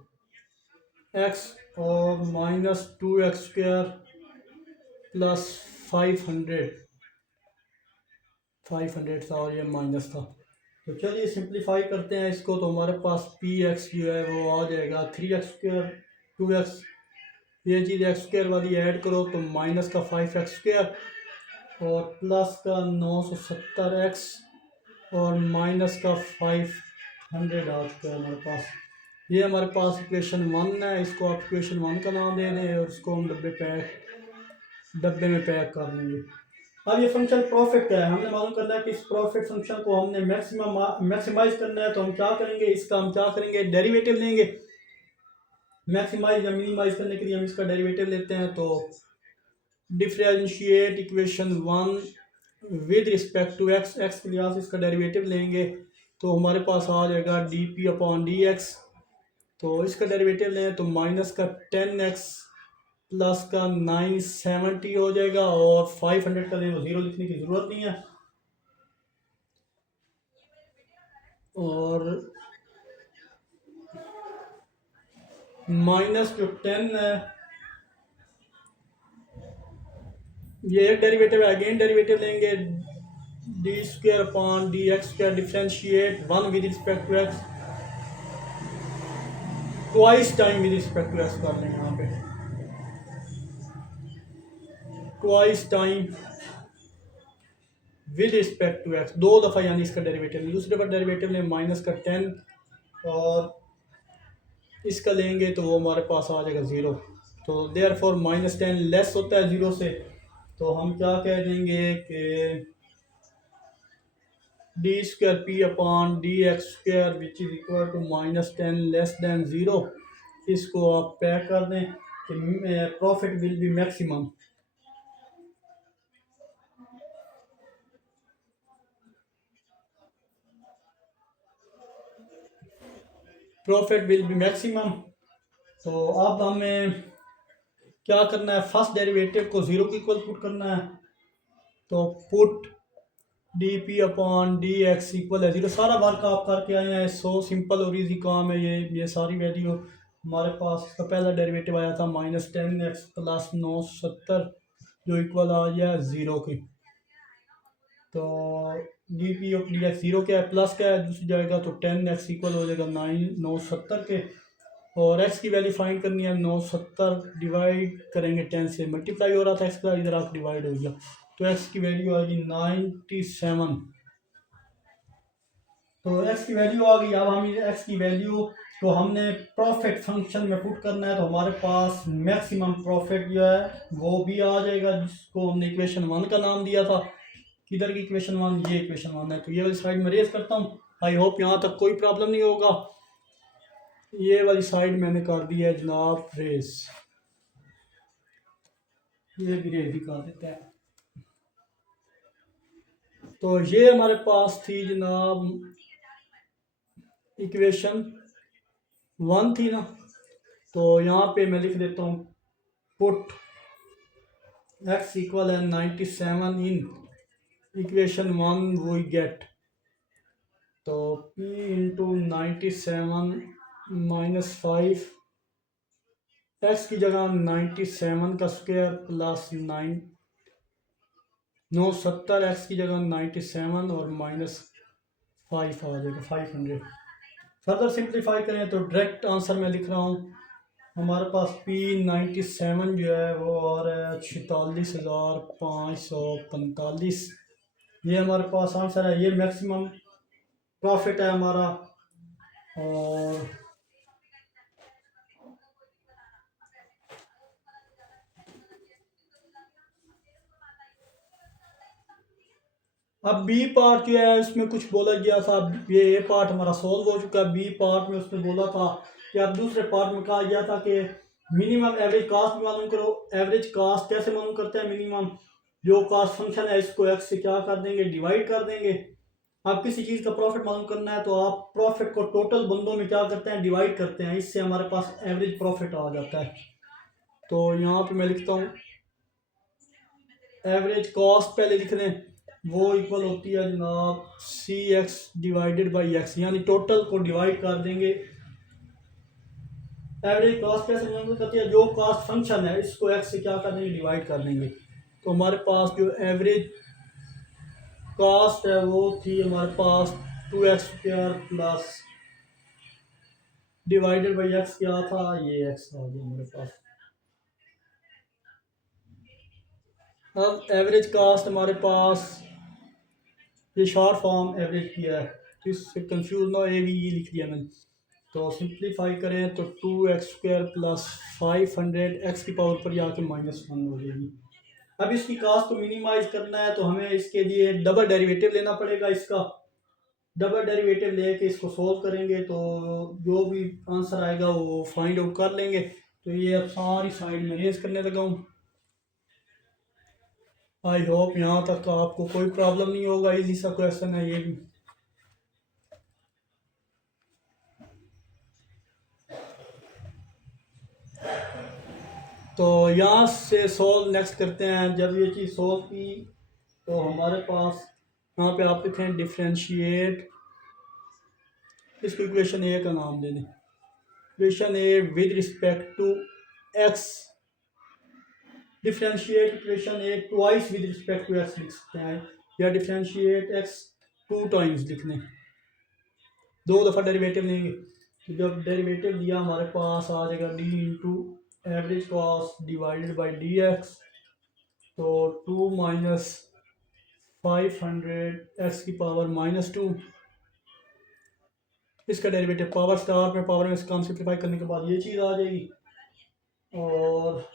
एक्स, और माइनस 2x² प्लस 500 था और ये माइनस था। तो चलिए सिंप्लीफाई करते हैं इसको। तो हमारे पास पी एक्स जो है वो आ जाएगा 3x², 2x, ये चीज़ x² वाली ऐड करो तो माइनस का 5x² और प्लस का 970x और माइनस का 500 आ चुका है हमारे पास। ये हमारे पास इक्वेशन 1 है। इसको आप इक्वेशन 1 का नाम दे दें और इसको हम डब्बे में पैक कर देंगे। अब ये फंक्शन प्रॉफिट का है, हमने मालूम करना है कि इस प्रॉफिट फंक्शन को हमने मैक्सिमाइज करना है। तो हम क्या करेंगे? इसका हम क्या करेंगे? डेरिवेटिव लेंगे। मैक्सिमाइज या मिनिमाइज करने के लिए हम इसका डेरिवेटिव लेते हैं। तो differentiate equation 1 with respect to x, x के लिहाज से इसका डेरिवेटिव लेंगे तो हमारे पास आ जाएगा D P upon D x. तो इसका डेरिवेटिव लें तो माइनस का 10x प्लस का 970 हो जाएगा और 500 का देखो ज़ीरो लिखने की ज़रूरत नहीं है। और माइनस जो 10 है ये एक डेरिवेटिव है। अगेन डेरिवेटिव लेंगे d² upon dx², differentiate 1 with respect to x, twice time with respect to x कर लेंगे। यहाँ पे twice time with respect to x, 2 दफ़ा यानी इसका डेरिवेटिव। दूसरे पर डेरिवेटिव लें माइनस का 10 और इसका लेंगे तो वो हमारे पास आ जाएगा 0। तो देयरफॉर माइनस 10 लेस होता है 0 से। तो हम क्या कह देंगे कि d² p upon dx² which is equal to minus 10 less than 0। इसको आप पैक कर दें कि profit will be maximum. Profit will be maximum. तो अब हमें क्या करना है? फर्स्ट डेरिवेटिव को 0 के इक्वल पुट करना है। तो put D P upon D x equal है 0। सारा वर्क आप करके आए हैं, सो सिंपल और इजी काम है। ये सारी वैल्यू हमारे पास, इसका पहला डेरिवेटिव आया था माइनस 10x प्लस 970 जो इक्वल आ गया 0 की। तो D P of D x 0 क्या है? प्लस क्या है? दूसरी जाएगा तो 10x इक्वल हो जाएगा 970 के। और x की वैल्यू फाइंड करनी है। 970 डिवाइड करेंगे 10 से, मल्टीप्लाई हो रहा था x का, इधर आप डिवाइड हो गया तो x की वैल्यू आ गई 97। तो x की वैल्यू आ गई। अब हम x की वैल्यू तो हमने प्रॉफिट फंक्शन में पुट करना है। तो हमारे पास मैक्सिमम प्रॉफिट जो है वो भी आ जाएगा, जिसको हमने इक्वेशन 1 का नाम दिया था। किधर की इक्वेशन 1? ये इक्वेशन 1 है। तो ये वाली साइड में रेज करता हूँ। आई होप यहाँ तक कोई प्रॉब्लम नहीं होगा। ये वाली साइड मैंने कर दी है जनाब रेस, ये भी रेस दिखा देता है। तो ये हमारे पास थी जनाब इक्वेशन 1 थी ना। तो यहाँ पे मैं लिख देता हूँ पुट x इक्वल है 97 इन इक्वेशन 1 वी गेट। तो p इंटू 97 माइनस 5, x की जगह 97 का स्क्वायर प्लस 970, x की जगह 97 और माइनस 5 आ जाएगा 500। फर्दर सिंप्लीफाई करें तो डायरेक्ट आंसर मैं लिख रहा हूँ हमारे पास P97 जो है वो आ रहा है 46,545। ये हमारे पास आंसर है, ये मैक्सिमम प्रॉफिट है हमारा। और अब बी पार्ट जो है उसमें कुछ बोला गया था, ये ए पार्ट हमारा सोल्व हो चुका है। बी पार्ट में उसने बोला था कि अब दूसरे पार्ट में कहा गया था कि मिनिमम एवरेज कास्ट मालूम करो। एवरेज कास्ट कैसे मालूम करते हैं? मिनिमम जो कास्ट फंक्शन है इसको एक्स से क्या कर देंगे, डिवाइड कर देंगे। आप किसी चीज़ का प्रॉफिट मालूम करना है तो आप प्रॉफिट को टोटल बंदों में क्या करते हैं, डिवाइड करते हैं। इससे हमारे पास एवरेज प्रॉफिट आ जाता है। तो यहाँ पे मैं लिखता हूँ एवरेज कॉस्ट पहले लिख दें, वो इक्वल होती है जनाब सी एक्स डिवाइडेड बाई एक्स, यानी टोटल को डिवाइड कर देंगे। एवरेज कॉस्ट कैसे मालूम करती है? जो कॉस्ट फंक्शन है इसको एक्स से क्या कर देंगे, डिवाइड कर देंगे। तो हमारे पास जो एवरेज कॉस्ट है वो थी हमारे पास 2x² plus divided by x क्या था, ये एक्स आ गया हमारे पास। अब एवरेज कास्ट हमारे पास ये शॉर्ट फॉर्म एवरेज किया है, तो इससे कंफ्यूज ना हो, ए वी ई लिख दिया मैंने। तो सिंप्लीफाई करें तो 2x² प्लस 500 एक्स की पावर पर आके -1 हो जाएगी। अब इसकी कास्ट को मिनिमाइज करना है तो हमें इसके लिए डबल डेरिवेटिव लेना पड़ेगा। इसका डबल डेरिवेटिव लेके इसको सोल्व करेंगे तो जो भी आंसर आएगा वो फाइंड आउट कर लेंगे। तो ये अब सारी साइड में रेज करने लगा हूँ। आई होप यहाँ तक आपको कोई प्रॉब्लम नहीं होगा। इजी सा क्वेश्चन है ये भी। तो यहाँ से सोल्व नेक्स्ट करते हैं। जब ये चीज़ सोल्व की तो हमारे पास यहाँ पे आप लिखें डिफ्रेंशिएट, इसको इक्वेशन ए का नाम दे दें। Equation a with respect to x, differentiate equation a twice with respect to x लिख सकते हैं, या डिफ्रेंशिएट एक्स 2 टाइम्स लिख लें, 2 दफ़ा डेरिवेटिव लेंगे। तो जब डेरिवेटिव दिया हमारे पास आ जाएगा D into average cost divided by d x. तो 2 माइनस 500 एक्स की पावर -2, इसका डेरिवेटिव पावर स्टार में, पावर में इसका काम सिंप्लीफाई करने के बाद ये चीज़ आ जाएगी। और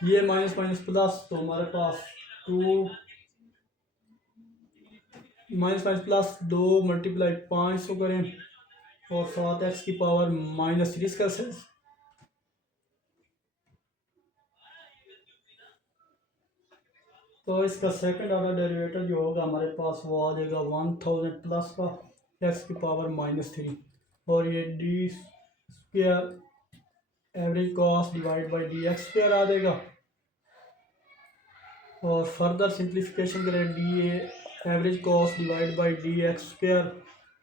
ये माइनस माइनस प्लस, तो हमारे पास 2 माइनस माइनस प्लस 2 मल्टीप्लाई 500 करें और 7 एक्स की पावर -3 का से। तो इसका सेकंड ऑर्डर डेरिवेटिव जो होगा हमारे पास वो आ जाएगा 1000 प्लस का एक्स की पावर -3, और ये d square average cost divide by d x square आ जाएगा। और फर्दर सिंप्लीफिकेशन करें d average cost divide by d x square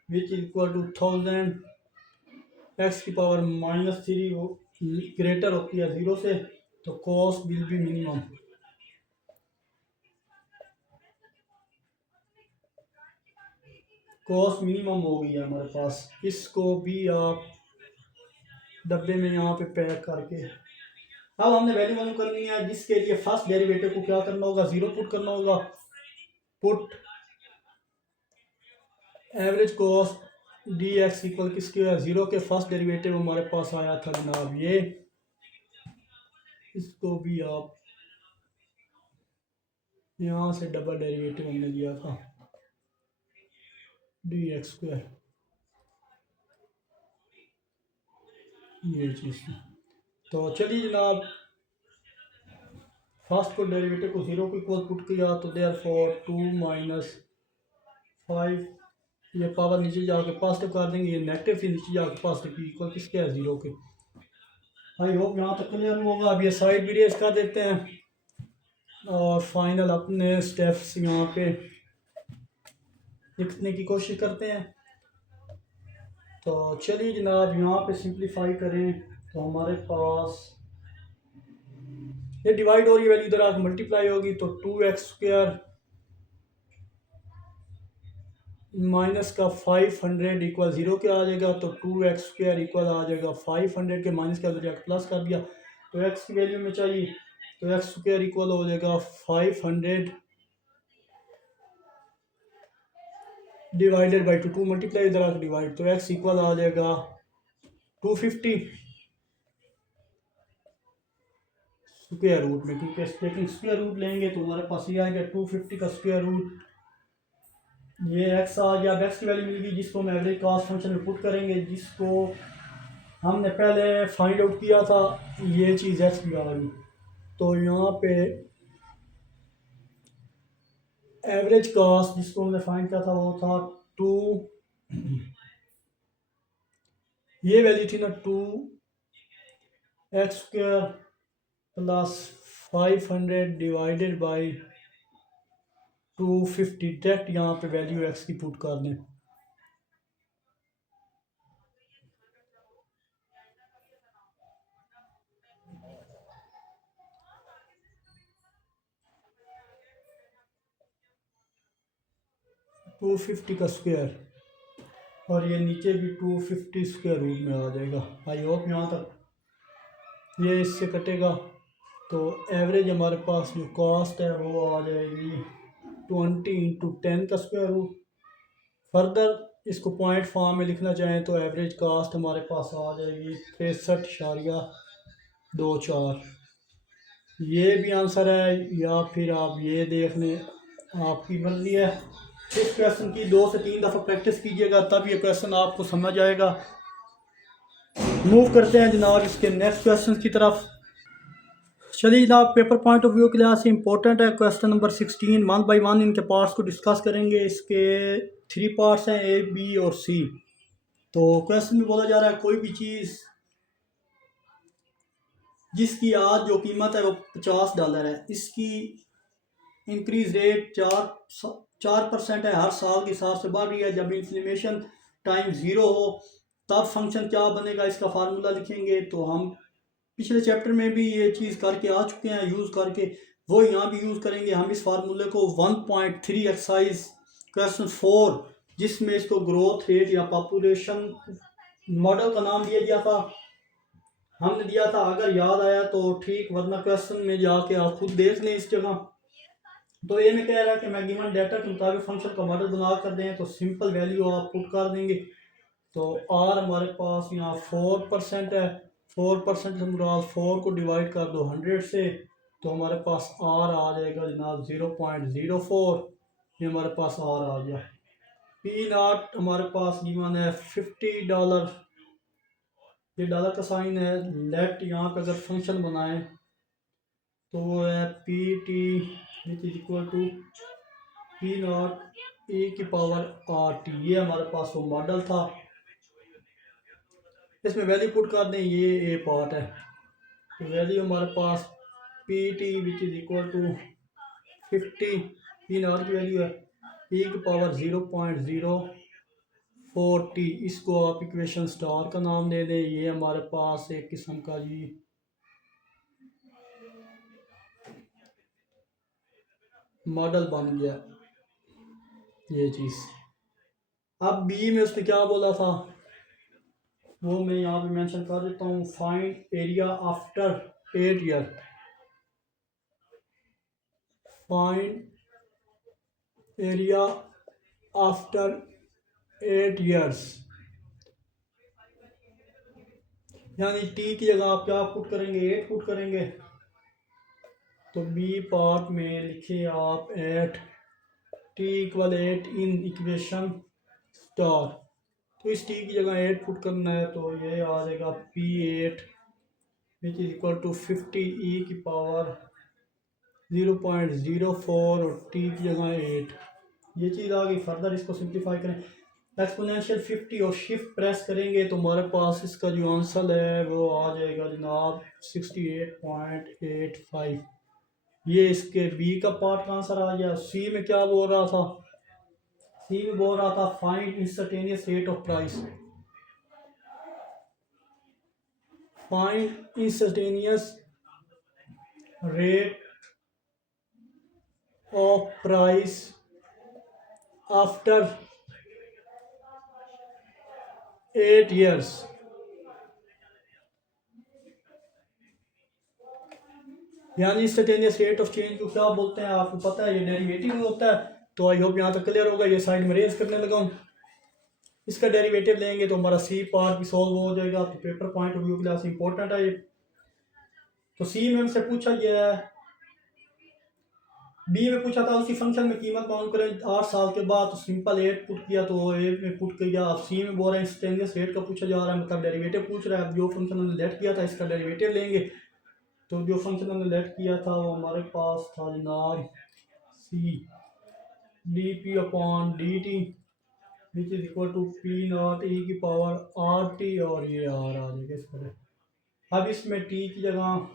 which equal to 1000 x की पावर -3, वो ग्रेटर होती है 0 से, तो cost will be minimum. Cost minimum हो गई है हमारे पास। इसको भी आप डब्बे में यहाँ पे पैक करके, अब हमने वैल्यू मालूम करनी है, जिसके लिए फर्स्ट डेरिवेटिव को क्या करना होगा, 0 पुट करना होगा। Put average cost D x equal किसके है, 0 के फर्स्ट डेरिवेटिव हमारे पास आया था जनाब ये। इसको भी आप यहाँ से डबल डेरिवेटिव हमने लिया था डी एक्स स्क्वायर, ये चीज़। तो चलिए जनाब, फर्स्ट को डेरिवेटिव को 0 को इक्वल पुट किया तो देयर फॉर 2 माइनस 5, ये पावर नीचे जाके पॉजिटिव कर देंगे, ये नेगेटिव फिर नीचे जाके पॉजिटिव इक्वल किसके है, 0 के। आई होप यहाँ तक क्लियर होगा। अब ये साइड भी रेस कर देते हैं और फाइनल अपने स्टेप्स यहाँ पे लिखने की कोशिश करते हैं। तो चलिए जनाब, यहाँ पे सिंप्लीफाई करें तो हमारे पास ये डिवाइड हो रही है वैल्यू, इधर आकर मल्टीप्लाई होगी तो 2x² माइनस का 500 इक्वल 0 के आ जाएगा, तो 2x² इक्वल आ जाएगा 500 के माइनस का जाकर प्लस कर दिया, तो x की वैल्यू में चाहिए, तो x² इक्वल हो जाएगा 500 डिवाइडेड बाई 2 मल्टीप्लाई इधर आकर डिवाइड, तो x इक्वल आ जाएगा 250 स्क्वायर रूट में, क्योंकि लेकिन स्क्वायर रूट लेंगे तो हमारे पास ये आएगा 250 का स्क्वायर रूट, ये x आ गया। अब x की वैल्यू मिल गई जिसको हम एवरेज कास्ट फंक्शन में पुट करेंगे, जिसको हमने पहले फाइंड आउट किया था, ये चीज़ x की आ गई। तो यहाँ पे एवरेज कास्ट जिसको हमने फाइंड किया था वो था 2, ये वैल्यू थी ना 2x² plus 500 divided by 250, direct यहाँ पे वैल्यू x की पुट कर दें। टू फिफ्टी का स्क्वायर, और ये नीचे भी 250 स्क्वायर रूट में आ जाएगा। आई होप यहाँ तक ये इससे कटेगा, तो एवरेज हमारे पास जो कॉस्ट है वो आ जाएगी 20 × 10 का स्क्वायर रूट। फर्दर इसको पॉइंट फॉर्म में लिखना चाहें तो एवरेज कास्ट हमारे पास आ जाएगी 63.24। ये भी आंसर है, या फिर आप ये देख लें, आपकी मर्जी है। इस क्वेश्चन की 2 से 3 दफ़ा प्रैक्टिस कीजिएगा, तब ये क्वेश्चन आपको समझ आएगा। मूव करते हैं जनाब इसके नेक्स्ट क्वेश्चन की तरफ। चलिए जनाब, पेपर पॉइंट ऑफ व्यू के लिहाज से इंपॉर्टेंट है। क्वेश्चन नंबर 16 1 बाई 1 इनके पार्ट्स को डिस्कस करेंगे। इसके 3 पार्ट्स हैं, A, B और C। तो क्वेश्चन में बोला जा रहा है कोई भी चीज़ जिसकी आज जो कीमत है वो $50 है, इसकी इंक्रीज रेट 4% है, हर साल के हिसाब से बढ़ रही है। जब इन्फ्लेशन टाइम 0 हो तब फंक्शन क्या बनेगा, इसका फार्मूला लिखेंगे। तो हम पिछले चैप्टर में भी ये चीज़ करके आ चुके हैं यूज़ करके, वो यहाँ भी यूज़ करेंगे हम इस फार्मूले को। 1.3 एक्सरसाइज क्वेश्चन 4, जिसमें इसको ग्रोथ रेट या पॉपुलेशन मॉडल का नाम दिया गया था, हमने दिया था। अगर याद आया तो ठीक, वरना क्वेश्चन में जाके आप खुद देख लें इस जगह। तो ये मैं कह रहा है कि मैं गिवन डाटा के मुताबिक फंक्शन का मॉडल बना कर दें, तो सिंपल वैल्यू आप पुट कर देंगे। तो आर हमारे पास यहाँ 4% है, 4% से मुराद 4 को डिवाइड कर दो 100 से, तो हमारे पास आर आ जाएगा जनाब 0.04। ये हमारे पास आर आ गया। पी नॉट हमारे पास गिवन है $50, ये डॉलर का साइन है। लेट यहाँ पे अगर फंक्शन बनाएं तो वो है P T which is equal to P naught e की पावर आर टी। ये हमारे पास वो मॉडल था, इसमें वैल्यू पुट कर दें, ये ए पार्ट है। तो वैल्यू हमारे पास P T which is equal to 50, P naught की वैल्यू है ई की पावर 0.04t। इसको आप इक्वेशन स्टार का नाम दे दें। ये हमारे पास एक किस्म का जी मॉडल बन गया ये चीज़। अब बी में उसने क्या बोला था वो मैं यहाँ पे मेंशन कर देता हूँ। Find area after 8 year, find area after 8 years, यानी टी की जगह आप क्या पुट करेंगे, 8 पुट करेंगे। तो बी पार्ट में लिखिए आप 8, T equal 8 in equation star. तो इस टी की जगह 8 पुट करना है, तो ये आ जाएगा P8 which is equal to 50 e की पावर 0.04 और टी की जगह 8। ये चीज़ आ गई। फर्दर इसको सिंप्लीफाई करें, एक्सपोनेंशियल 50 और शिफ्ट प्रेस करेंगे तो हमारे पास इसका जो आंसर है वो आ जाएगा जनाब 68.85। ये इसके बी का पार्ट का आंसर आ गया। सी में क्या बोल रहा था, सी में बोल रहा था find instantaneous rate of price, find instantaneous rate of price after 8 years। यानी इंस्टेंटेनियस रेट ऑफ चेंज को क्या बोलते हैं आपको पता है, ये डेरिवेटिव होता है। तो आई होप यहाँ तक क्लियर होगा। ये साइड में रेज करने लगा हूँ। इसका डेरिवेटिव लेंगे तो हमारा सी पार्ट भी सॉल्व हो जाएगा। तो पेपर पॉइंट ऑफ व्यू के लिए इंपॉर्टेंट है ये। तो सी में हमसे पूछा गया है, बी में पूछा था उसी फंक्शन में कीमत मालूम करें 8 साल के बाद। तो सिंपल 8 पुट किया तो 8 में पुट किया। अब सी में बोल रहे हैं इंस्टेंटेनियस रेट का पूछा जा रहा है, मतलब डेरिवेटिव पूछ रहा है। अब जो फंक्शन हमने लेट किया था इसका डेरिवेटिव लेंगे। तो जो फंक्शन हमने लेट किया था वो हमारे पास था जनाब C D P upon D T which is equal to P naught e की पावर आर टी, और ये आर आ जाएगा इस पर। अब इसमें टी की जगह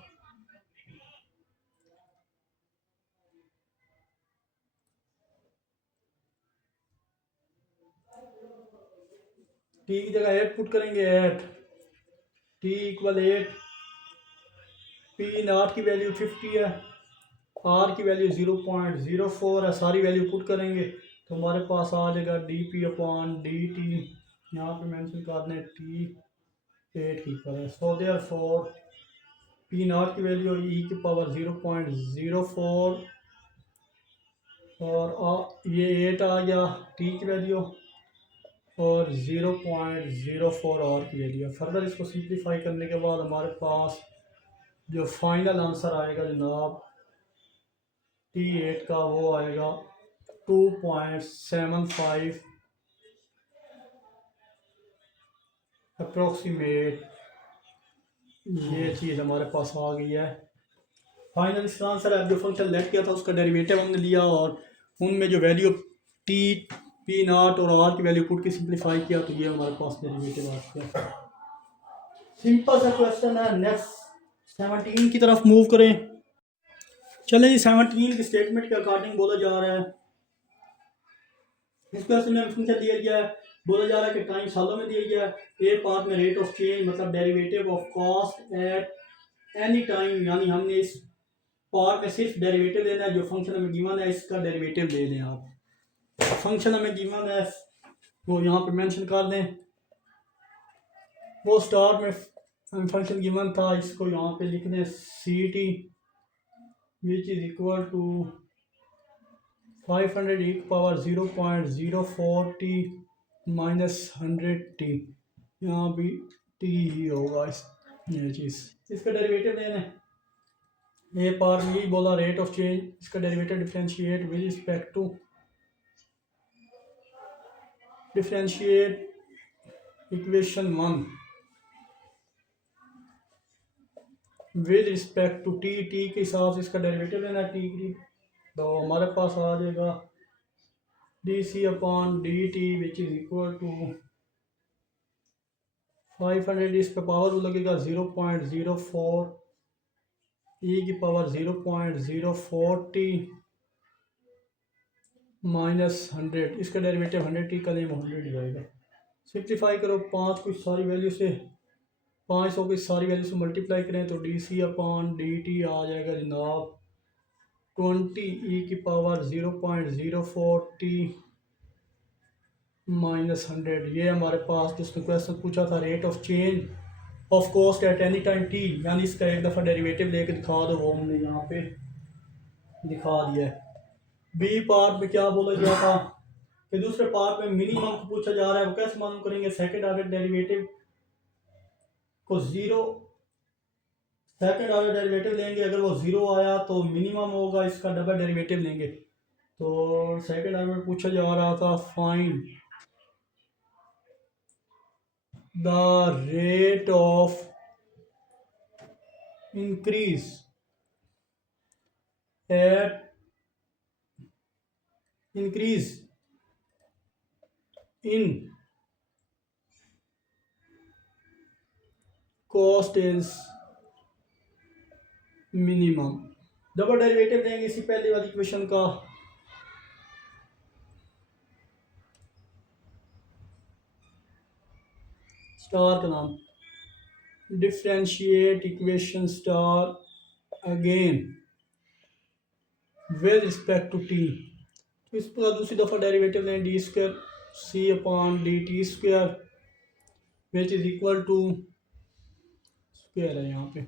टी की जगह 8 पुट करेंगे। 8 टी इक्वल 8, पी नॉट की वैल्यू 50 है, आर की वैल्यू 0.04 है। सारी वैल्यू पुट करेंगे तो हमारे पास आ जाएगा D P upon D T. यहाँ पे मेंशन कर दें टी 8 की पर है। So therefore p naught की वैल्यू ई की पावर 0.04 और ये 8 आ गया टी की वैल्यू और 0.04 आर की वैल्यू। फर्दर इसको सिंप्लीफाई करने के बाद हमारे पास जो फाइनल आंसर आएगा जनाब T8 का वो आएगा 2.75 अप्रोक्सीमेट। ये चीज़ हमारे पास आ गई है। फाइनल इसका आंसर है। जो फंक्शन लेट किया था उसका डेरिवेटिव हमने लिया और उनमें जो वैल्यू टी पी नॉट और आर की वैल्यू पुट के सिंप्लीफाई किया तो ये हमारे पास डेरिवेटिव आ गया। सिंपल सा क्वेश्चन है। नेक्स्ट 17 की तरफ मूव करें। चले जी 17 की स्टेटमेंट के अकॉर्डिंग बोला जा रहा है। इस क्वेश्चन में फंक्शन दिया गया है, बोला जा रहा है कि टाइम सालों में दिया गया है। ए पार्ट में रेट ऑफ चेंज मतलब derivative of cost at any time, यानी हमने इस पार्ट में सिर्फ डेरिवेटिव लेना है। जो फंक्शन हमें गिवन है इसका डेरिवेटिव ले लें आप। फंक्शन हमें गिवन है वो यहाँ पे मेंशन कर दें। वो स्टार्ट में फंक्शन गिवन था, इसको यहाँ पे लिख दें c t which is equal to 500 e की पावर 0.04 t माइनस 100 t। यहाँ भी t ही होगा ये चीज़। इसका डेरिवेटिव लेना है। ए पार्ट में बोला रेट ऑफ चेंज, इसका derivative differentiate with respect to differentiate equation 1 with respect to t. T के हिसाब से इसका डेरिवेटिव लेना है टी की। तो हमारे पास आ जाएगा d C upon D T which is equal to 500 इस पे पावर लगेगा 0.04 ई की पावर 0.04 टी माइनस 100। इसका डेरिवेटिव 100 टी का नेम 100 जाएगा। सिंप्लीफाई करो 5 को सारी वैल्यू से 500 की सारी वैल्यू से मल्टीप्लाई करें तो डी सी अपॉन डी टी आ जाएगा जनाब 20 ई की पावर 0.04 टी माइनस 100। ये हमारे पास जिसने क्वेश्चन पूछा था rate of change of cost at any time T, यानी इसका एक दफ़ा डेरिवेटिव लेके दिखा दो। वो हमने यहाँ पे दिखा दिया है। बी पार्ट में क्या बोला गया था कि दूसरे पार्ट में मिनिमम को पूछा जा रहा है। वो कैसे मालूम करेंगे? सेकंड ऑर्डर डेरिवेटिव को सेकंड ऑर्डर डेरिवेटिव लेंगे। अगर वो ज़ीरो आया तो मिनिमम होगा, इसका डबल डेरिवेटिव लेंगे। तो सेकंड ऑर्डर में पूछा जा रहा था find the rate of increase in cost is minimum। Double derivative देंगे इसी पहले वाली इक्वेशन का। स्टार का नाम differentiate equation star again with respect to T. तो इसका दूसरी दफ़ा डेरिवेटिव लें d square c upon D t square which is equal to square है यहाँ पे।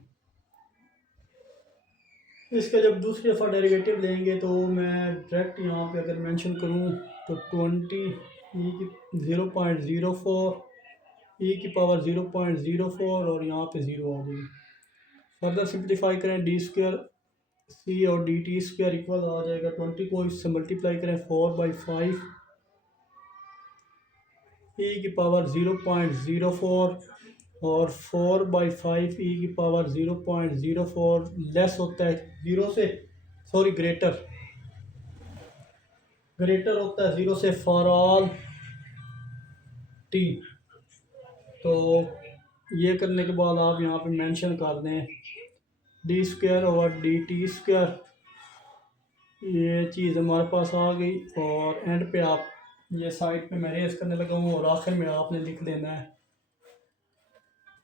इसका जब दूसरी दफ़ा डेरिवेटिव लेंगे तो मैं डायरेक्ट यहाँ पे अगर मेंशन करूँ तो 20 ई की 0.04 ई की पावर 0.04 और यहाँ पे 0 आ जाएगी। फर्दर सिंप्लीफाई करें डी स्क्वायर सी और डी टी स्क्वायर इक्वल आ जाएगा 20 को इससे मल्टीप्लाई करें 4/5 ई की पावर 0.04 और 4/5 ई की पावर 0.04 लेस होता है 0 से, सॉरी ग्रेटर होता है 0 से फॉर ऑल टी। तो ये करने के बाद आप यहाँ पे मेंशन कर दें D square over D t square, ये चीज़ हमारे पास आ गई। और एंड पे आप ये साइड पे मैं रेस करने लगा हूँ और आखिर में आपने लिख लेना है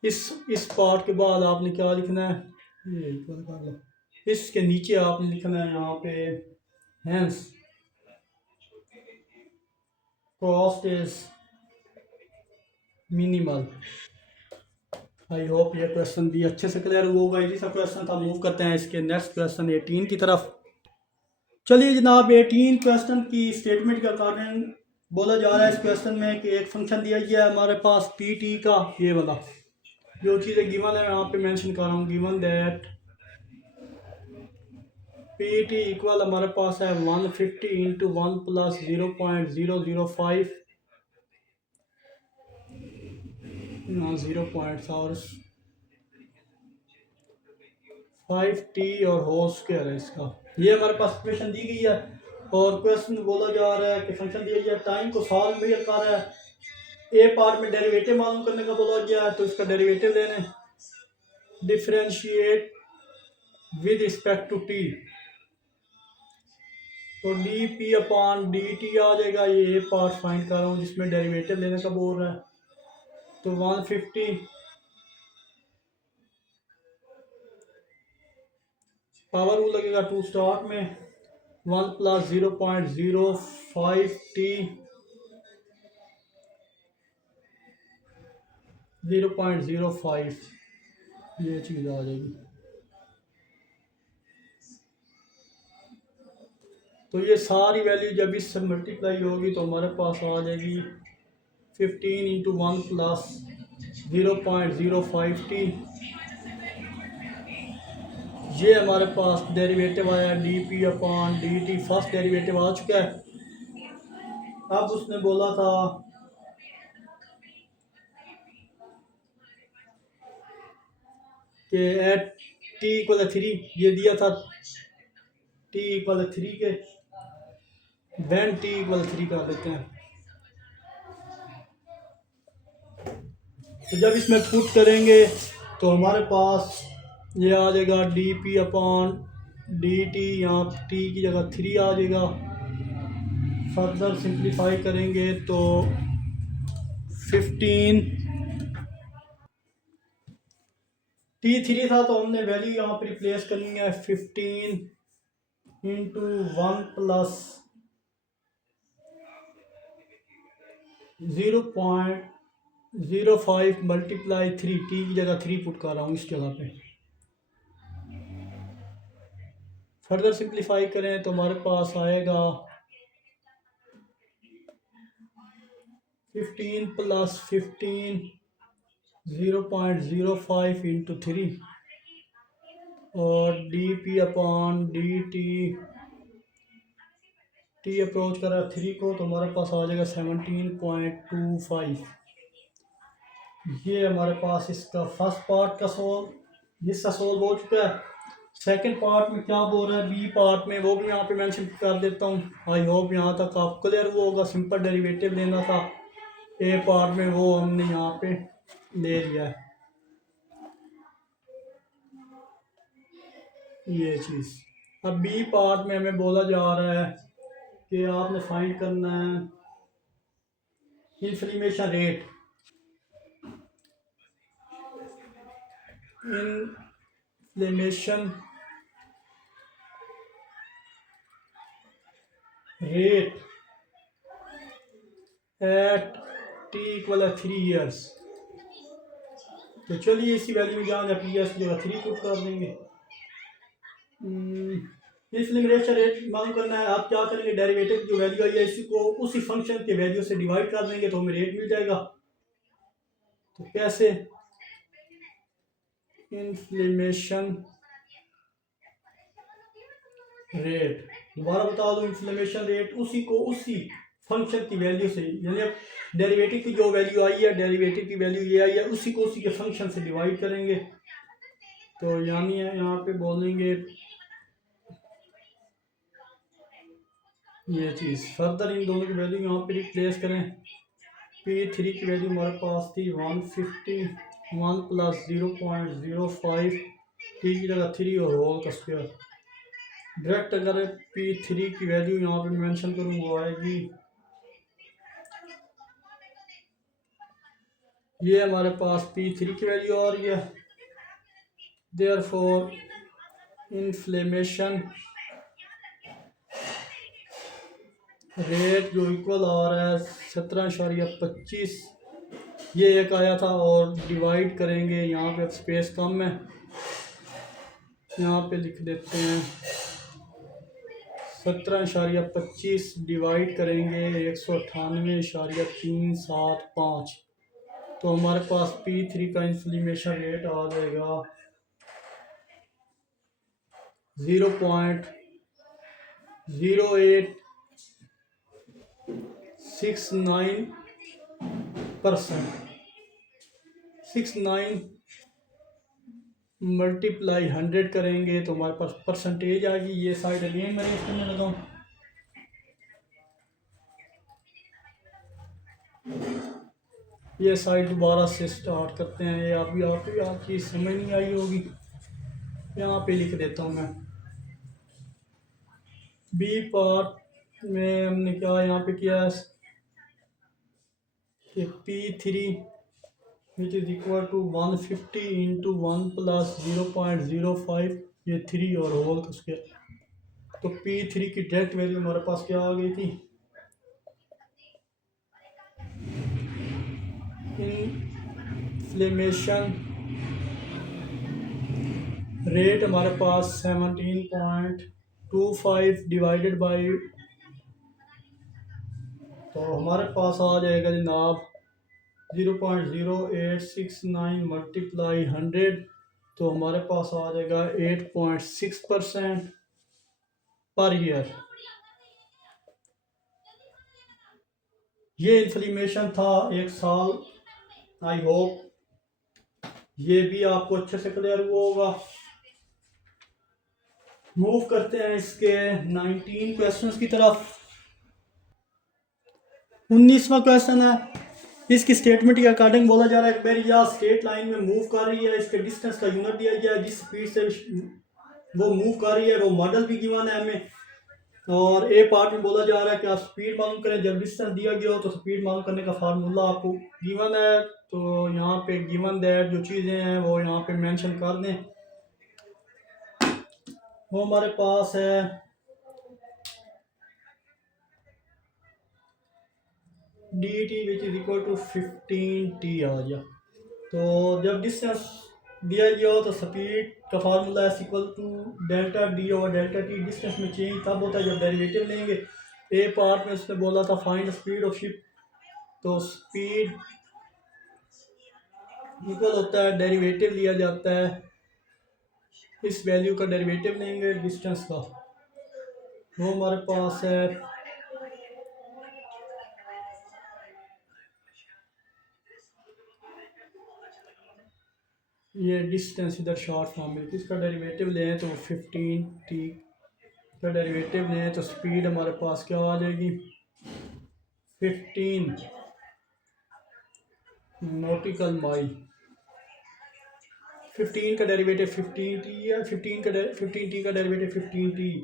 इस पार्ट के बाद आपने क्या लिखना है, ये इक्वल कर लो, इसके नीचे आपने लिखना है यहाँ पे hence cost is minimal. I hope ये क्वेश्चन भी अच्छे से क्लियर होगा। इसी सा क्वेश्चन था, मूव करते हैं इसके नेक्स्ट क्वेश्चन 18 की तरफ। चलिए जनाब 18 क्वेश्चन की स्टेटमेंट के अकॉर्डिंग बोला जा रहा है इस क्वेश्चन में कि एक फंक्शन दिया गया है हमारे पास पी टी का, ये वाला जो चीज़ें गिवन है मैं यहाँ पे मेंशन कर रहा हूँ। Given that P T equal हमारे पास है 150 इंटू 1 प्लस 0.005 0 पॉइंट्स और 5t और होल स्क्वायर है इसका। ये हमारे पास इक्वेशन दी गई है और क्वेश्चन बोला जा रहा है कि फंक्शन दिया गया टाइम को सॉल्व में कर रहा है। ए पार्ट में डेरिवेटिव मालूम करने का बोला गया है तो इसका डेरिवेटिव लेने, differentiate with respect to T, तो D P upon D T आ जाएगा। ये ए पार्ट फाइंड कर रहा हूँ जिसमें डेरिवेटिव लेने का बोल रहा है। तो 150 पावर वो लगेगा 2 स्टार्ट में 1 प्लस 0.05 टी 0.05, ये चीज़ आ जाएगी। तो ये सारी वैल्यू जब इससे मल्टीप्लाई होगी तो हमारे पास आ जाएगी 15 इंटू 1 प्लस 0.05 टी। ये हमारे पास डेरिवेटिव आया D P upon D T, first derivative आ चुका है। अब उसने बोला था कि एट टी इक्वल 3, ये दिया था टी इक्वल 3 के, वैन टी इक्वल 3 कर लेते हैं। तो जब इसमें पुट करेंगे तो हमारे पास ये आ जाएगा D P upon D T, यहाँ टी की जगह 3 आ जाएगा। फर्दर सिंप्लीफाई करेंगे तो 15 टी 3 था तो हमने वैल्यू यहाँ पर रिप्लेस करनी है 15 इंटू 1 प्लस 0.05 मल्टीप्लाई 3, टी की जगह 3 पुट कर रहा हूँ इस जगह पे। फर्दर सिंप्लीफाई करें तो हमारे पास आएगा 15 प्लस 15 0.05 इंटू 3 और D P upon D T, T approach कर रहा है 3 को तो हमारे पास आ जाएगा 17.25। ये हमारे पास इसका फर्स्ट पार्ट का सोल्व हिस्सा सोल्व हो चुका है। सेकंड पार्ट में क्या बोल रहा है बी पार्ट में, वो भी यहाँ पे मेंशन कर देता हूँ। आई होप यहाँ तक आप क्लियर वो होगा। सिंपल डेरिवेटिव लेना था ए पार्ट में, वो हमने यहाँ पे ले लिया है ये चीज़। अब बी पार्ट में हमें बोला जा रहा है कि आपने फाइंड करना है inflammation rate, inflammation rate at T equal 3 years। तो चलिए इसी वैल्यू में जहाँ पी एस की जगह 3 पुट कर देंगे। इंफ्लेमेशन रेट मालूम करना है, आप क्या करेंगे, डेरिवेटिव की जो वैल्यू आई है इसी को उसी फंक्शन के वैल्यू से डिवाइड कर देंगे तो हमें रेट मिल जाएगा। तो कैसे, इंफ्लेमेशन रेट, दोबारा बता दो, इंफ्लेमेशन रेट उसी को उसी फंक्शन की वैल्यू से, यानी डेरिवेटिव की जो वैल्यू आई है, डेरिवेटिव की वैल्यू ये आई है, उसी को उसी के फंक्शन से डिवाइड करेंगे। तो यानी यहाँ पे बोलेंगे ये चीज़, फर्दर इन दोनों की वैल्यू यहाँ पे रिप्लेस करें। P3 की वैल्यू हमारे पास थी 151 प्लस 0.05, टी की जगह 3 और होल का स्क्वायर। डायरेक्ट अगर P3 की वैल्यू यहाँ पे मेंशन करूँ वो आएगी, ये हमारे पास P3 की वैल्यू आ रही है। देयरफॉर इन्फ्लेमेशन रेट जो इक्वल आ रहा है 17.25, ये एक आया था, और डिवाइड करेंगे, यहाँ पे स्पेस कम है, यहाँ पे लिख देते हैं 17.25 डिवाइड करेंगे 198.375, तो हमारे पास P3 का इंफ्लेमेशन रेट आ जाएगा 0.0869%। 69 मल्टीप्लाई 100 करेंगे तो हमारे पास परसेंटेज आ गई। ये साइड अगेन मैं रेस करने लगा हूँ, ये साइड दोबारा से स्टार्ट करते हैं। ये आपकी समझ नहीं आई होगी, यहाँ पे लिख देता हूँ मैं। बी पार्ट में हमने क्या यहाँ पे किया है कि P3 which is equal to 150 into 1 plus 0.05, ये 3 और होल का स्क्वायर। तो P3 की डायरेक्ट वैल्यू हमारे पास क्या आ गई थी, इन्फ्लेमेशन रेट हमारे पास 17.25 डिवाइडेड बाई, तो हमारे पास आ जाएगा जनाब 0.0869 मल्टीप्लाई 100, तो हमारे पास आ जाएगा 8.6% पर ईयर। ये इन्फ्लेमेशन था 1 साल। आई होप ये भी आपको अच्छे से क्लियर हुआ होगा। मूव करते हैं इसके 19 क्वेश्चंस की तरफ। 19वां क्वेश्चन है, इसकी स्टेटमेंट के अकॉर्डिंग बोला जा रहा है कि बैरिया स्ट्रेट लाइन में मूव कर रही है, इसके डिस्टेंस का यूनिट दिया गया है, जिस स्पीड से वो मूव कर रही है वो मॉडल भी गिवन है हमें। और ए पार्ट में बोला जा रहा है कि आप स्पीड मालूम करें, जब डिस्टेंस दिया गया हो तो स्पीड मालूम करने का फार्मूला आपको गिवन है। तो यहाँ पे गिवन दैट जो चीज़ें हैं वो यहाँ पे मेंशन कर दें। वो हमारे पास है d T which is equal to 15t आ गया। तो जब डिस्टेंस दिया गया हो तो स्पीड का फार्मूला है इक्वल टू डेल्टा डी और डेल्टा टी। डिस्टेंस में चेंज तब होता है जब डेरिवेटिव लेंगे। ए पार्ट में उसने बोला था फाइंड स्पीड ऑफ शिप, तो स्पीड इक्वल होता है डेरिवेटिव लिया जाता है, इस वैल्यू का डेरिवेटिव लेंगे डिस्टेंस का, वो हमारे पास है ये डिस्टेंस, इधर शॉर्ट फॉर्म में इसका डेरिवेटिव लें तो 15t का डेरिवेटिव लें तो स्पीड हमारे पास क्या आ जाएगी 15 नॉटिकल माइल। 15 का डेरिवेटिव 15t है, 15t का डेरिवेटिव 15t।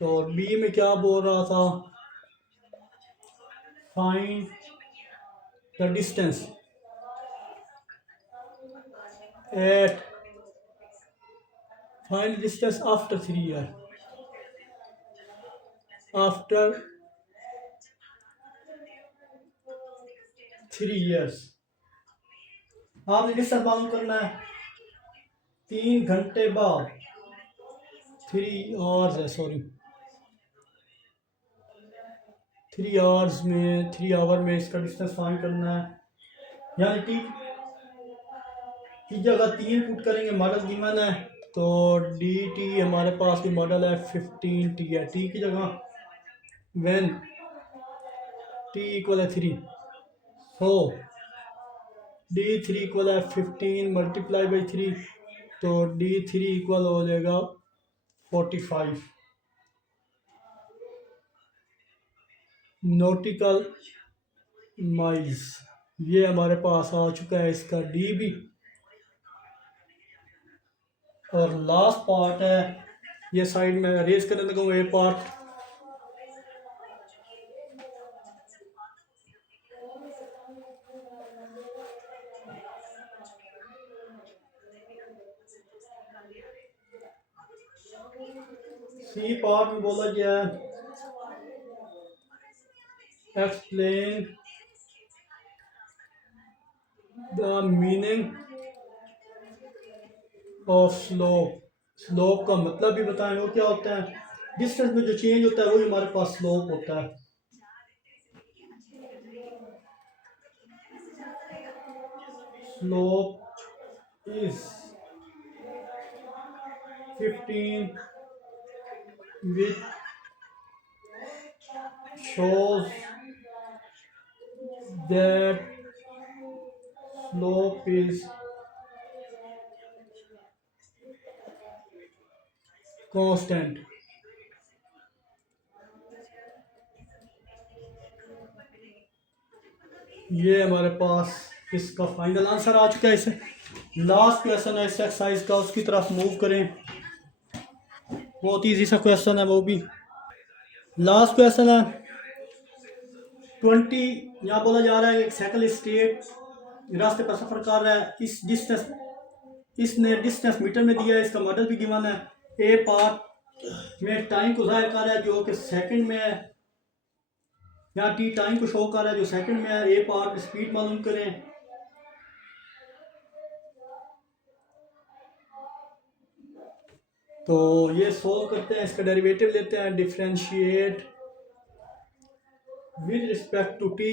तो बी में क्या बोल रहा था, find the distance at, find distance after 3 year, after 3 years। आपने डिस्टेंस मालूम करना है 3 घंटे बाद, 3 आवर्स है सॉरी, 3 आवर में इसका डिस्टेंस फाइंड करना है। यानी टी की जगह 3 पुट करेंगे, मॉडल गिवन है तो डी टी हमारे पास भी मॉडल है 15 टी है। टी की जगह व्हेन टी इक्वल है 3, सो D3 इक्वल है 15 मल्टीप्लाई बाई 3, तो D3 इक्वल हो जाएगा 45 नॉटिकल माइल्स। ये हमारे पास आ चुका है इसका D भी। और लास्ट पार्ट है, ये साइड में रेज करने लगा ये पार्ट। सी पार्ट में बोला गया है explain the meaning of slope. Slope का मतलब भी बताएं वो क्या होता है। डिस्टेंस में जो चेंज होता है वही हमारे पास स्लोप होता है। Slope is 15 which shows that slope is constant। ये हमारे पास इसका फाइनल आंसर आ चुका है। इसे लास्ट क्वेश्चन है इस एक्सरसाइज का, उसकी तरफ मूव करें। बहुत ईजी सा क्वेश्चन है वो भी। लास्ट क्वेश्चन है 20। यहाँ बोला जा रहा है एक साइकिल स्टेट रास्ते पर सफर कर रहा है, इस डिस्टेंस इसने डिस्टेंस मीटर में दिया है, इसका मॉडल भी गिवन है। ए पार्ट में टाइम को जाहिर कर रहा है जो कि सेकंड में है, यहाँ टी टाइम को शो कर रहा है जो सेकंड में है। ए पार्ट में स्पीड मालूम करें। तो ये सोल्व करते हैं, इसका डेरिवेटिव लेते हैं, differentiate with respect to t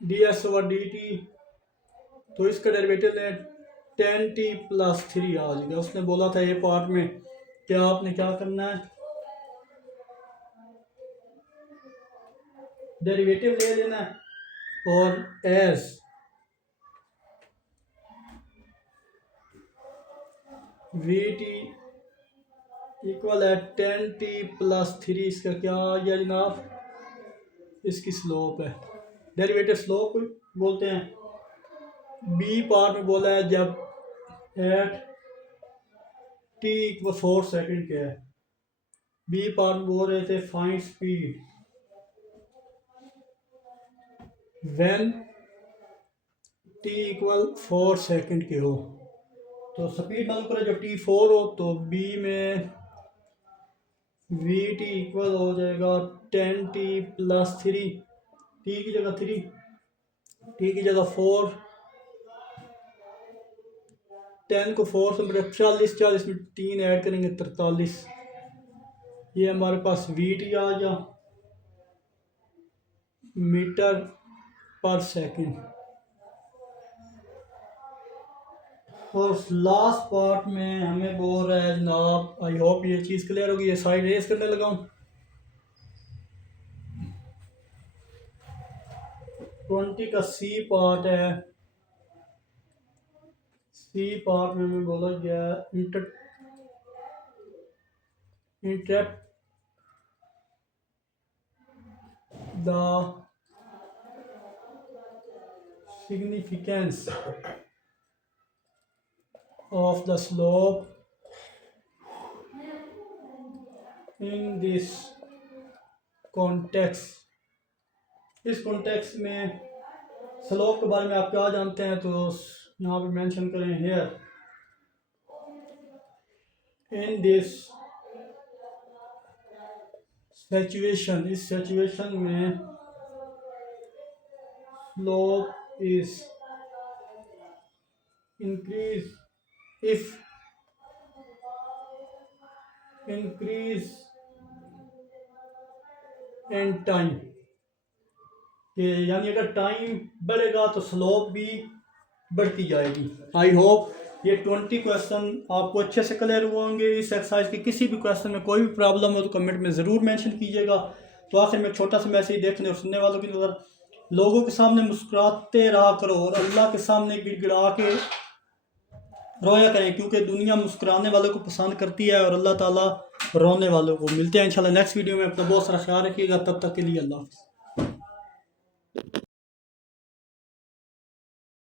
d s over D T. तो इसका डेरिवेटिव लें 10t + 3 आ जाएगा। उसने बोला था ये पार्ट में क्या आपने क्या करना है, डेरिवेटिव ले लेना है और एज वी टी इक्वल है 10t + 3, इसका क्या आ गया जनाब, इसकी स्लोप है। डेरिवेटिव स्लोप बोलते हैं। बी पार्ट में बोला है जब एट टी इक्वल 4 सेकेंड के है। बी पार्ट में बोल रहे थे find speed when T equal 4 second के हो। तो स्पीड मालूम करें जब टी 4 हो, तो बी में वी टी इक्वल हो जाएगा 10t + 3। टी की जगह 3, टी की जगह 4, 10 को 4 से मतलब 40 में 3 ऐड करेंगे 43। ये हमारे पास वी टी आ गया मीटर पर सेकंड। और लास्ट पार्ट में हमें बोल रहा है जनाब, आई होप ये चीज़ क्लियर होगी। ये साइड रेस करने लगा हूँ। 20 का सी पार्ट है। सी पार्ट में हमें बोला गया interrupt the significance of the slope in this context। इस कॉन्टेक्स्ट में स्लोप के बारे में आप क्या जानते हैं, तो यहाँ पे मेंशन करें हेयर इन दिस सिचुएशन। इस सिचुएशन में slope is increase if increase in time, कि यानी अगर टाइम बढ़ेगा तो स्लोप भी बढ़ती जाएगी। आई होप ये 20 क्वेश्चन आपको अच्छे से क्लियर हुए होंगे। इस एक्सरसाइज के किसी भी क्वेश्चन में कोई भी प्रॉब्लम हो तो कमेंट में ज़रूर मेंशन कीजिएगा। तो आखिर में छोटा सा मैसेज देखने और सुनने वालों की नज़र, लोगों के सामने मुस्कुराते रहा करो और अल्लाह के सामने गिड़गिड़ा के रोया करें, क्योंकि दुनिया मुस्कुराने वालों को पसंद करती है और अल्लाह ताला रोने वालों को। मिलते हैं इंशाल्लाह नेक्स्ट वीडियो में। अपना बहुत सारा ख्याल रखिएगा, तब तक के लिए अल्लाह हाफ़िज़।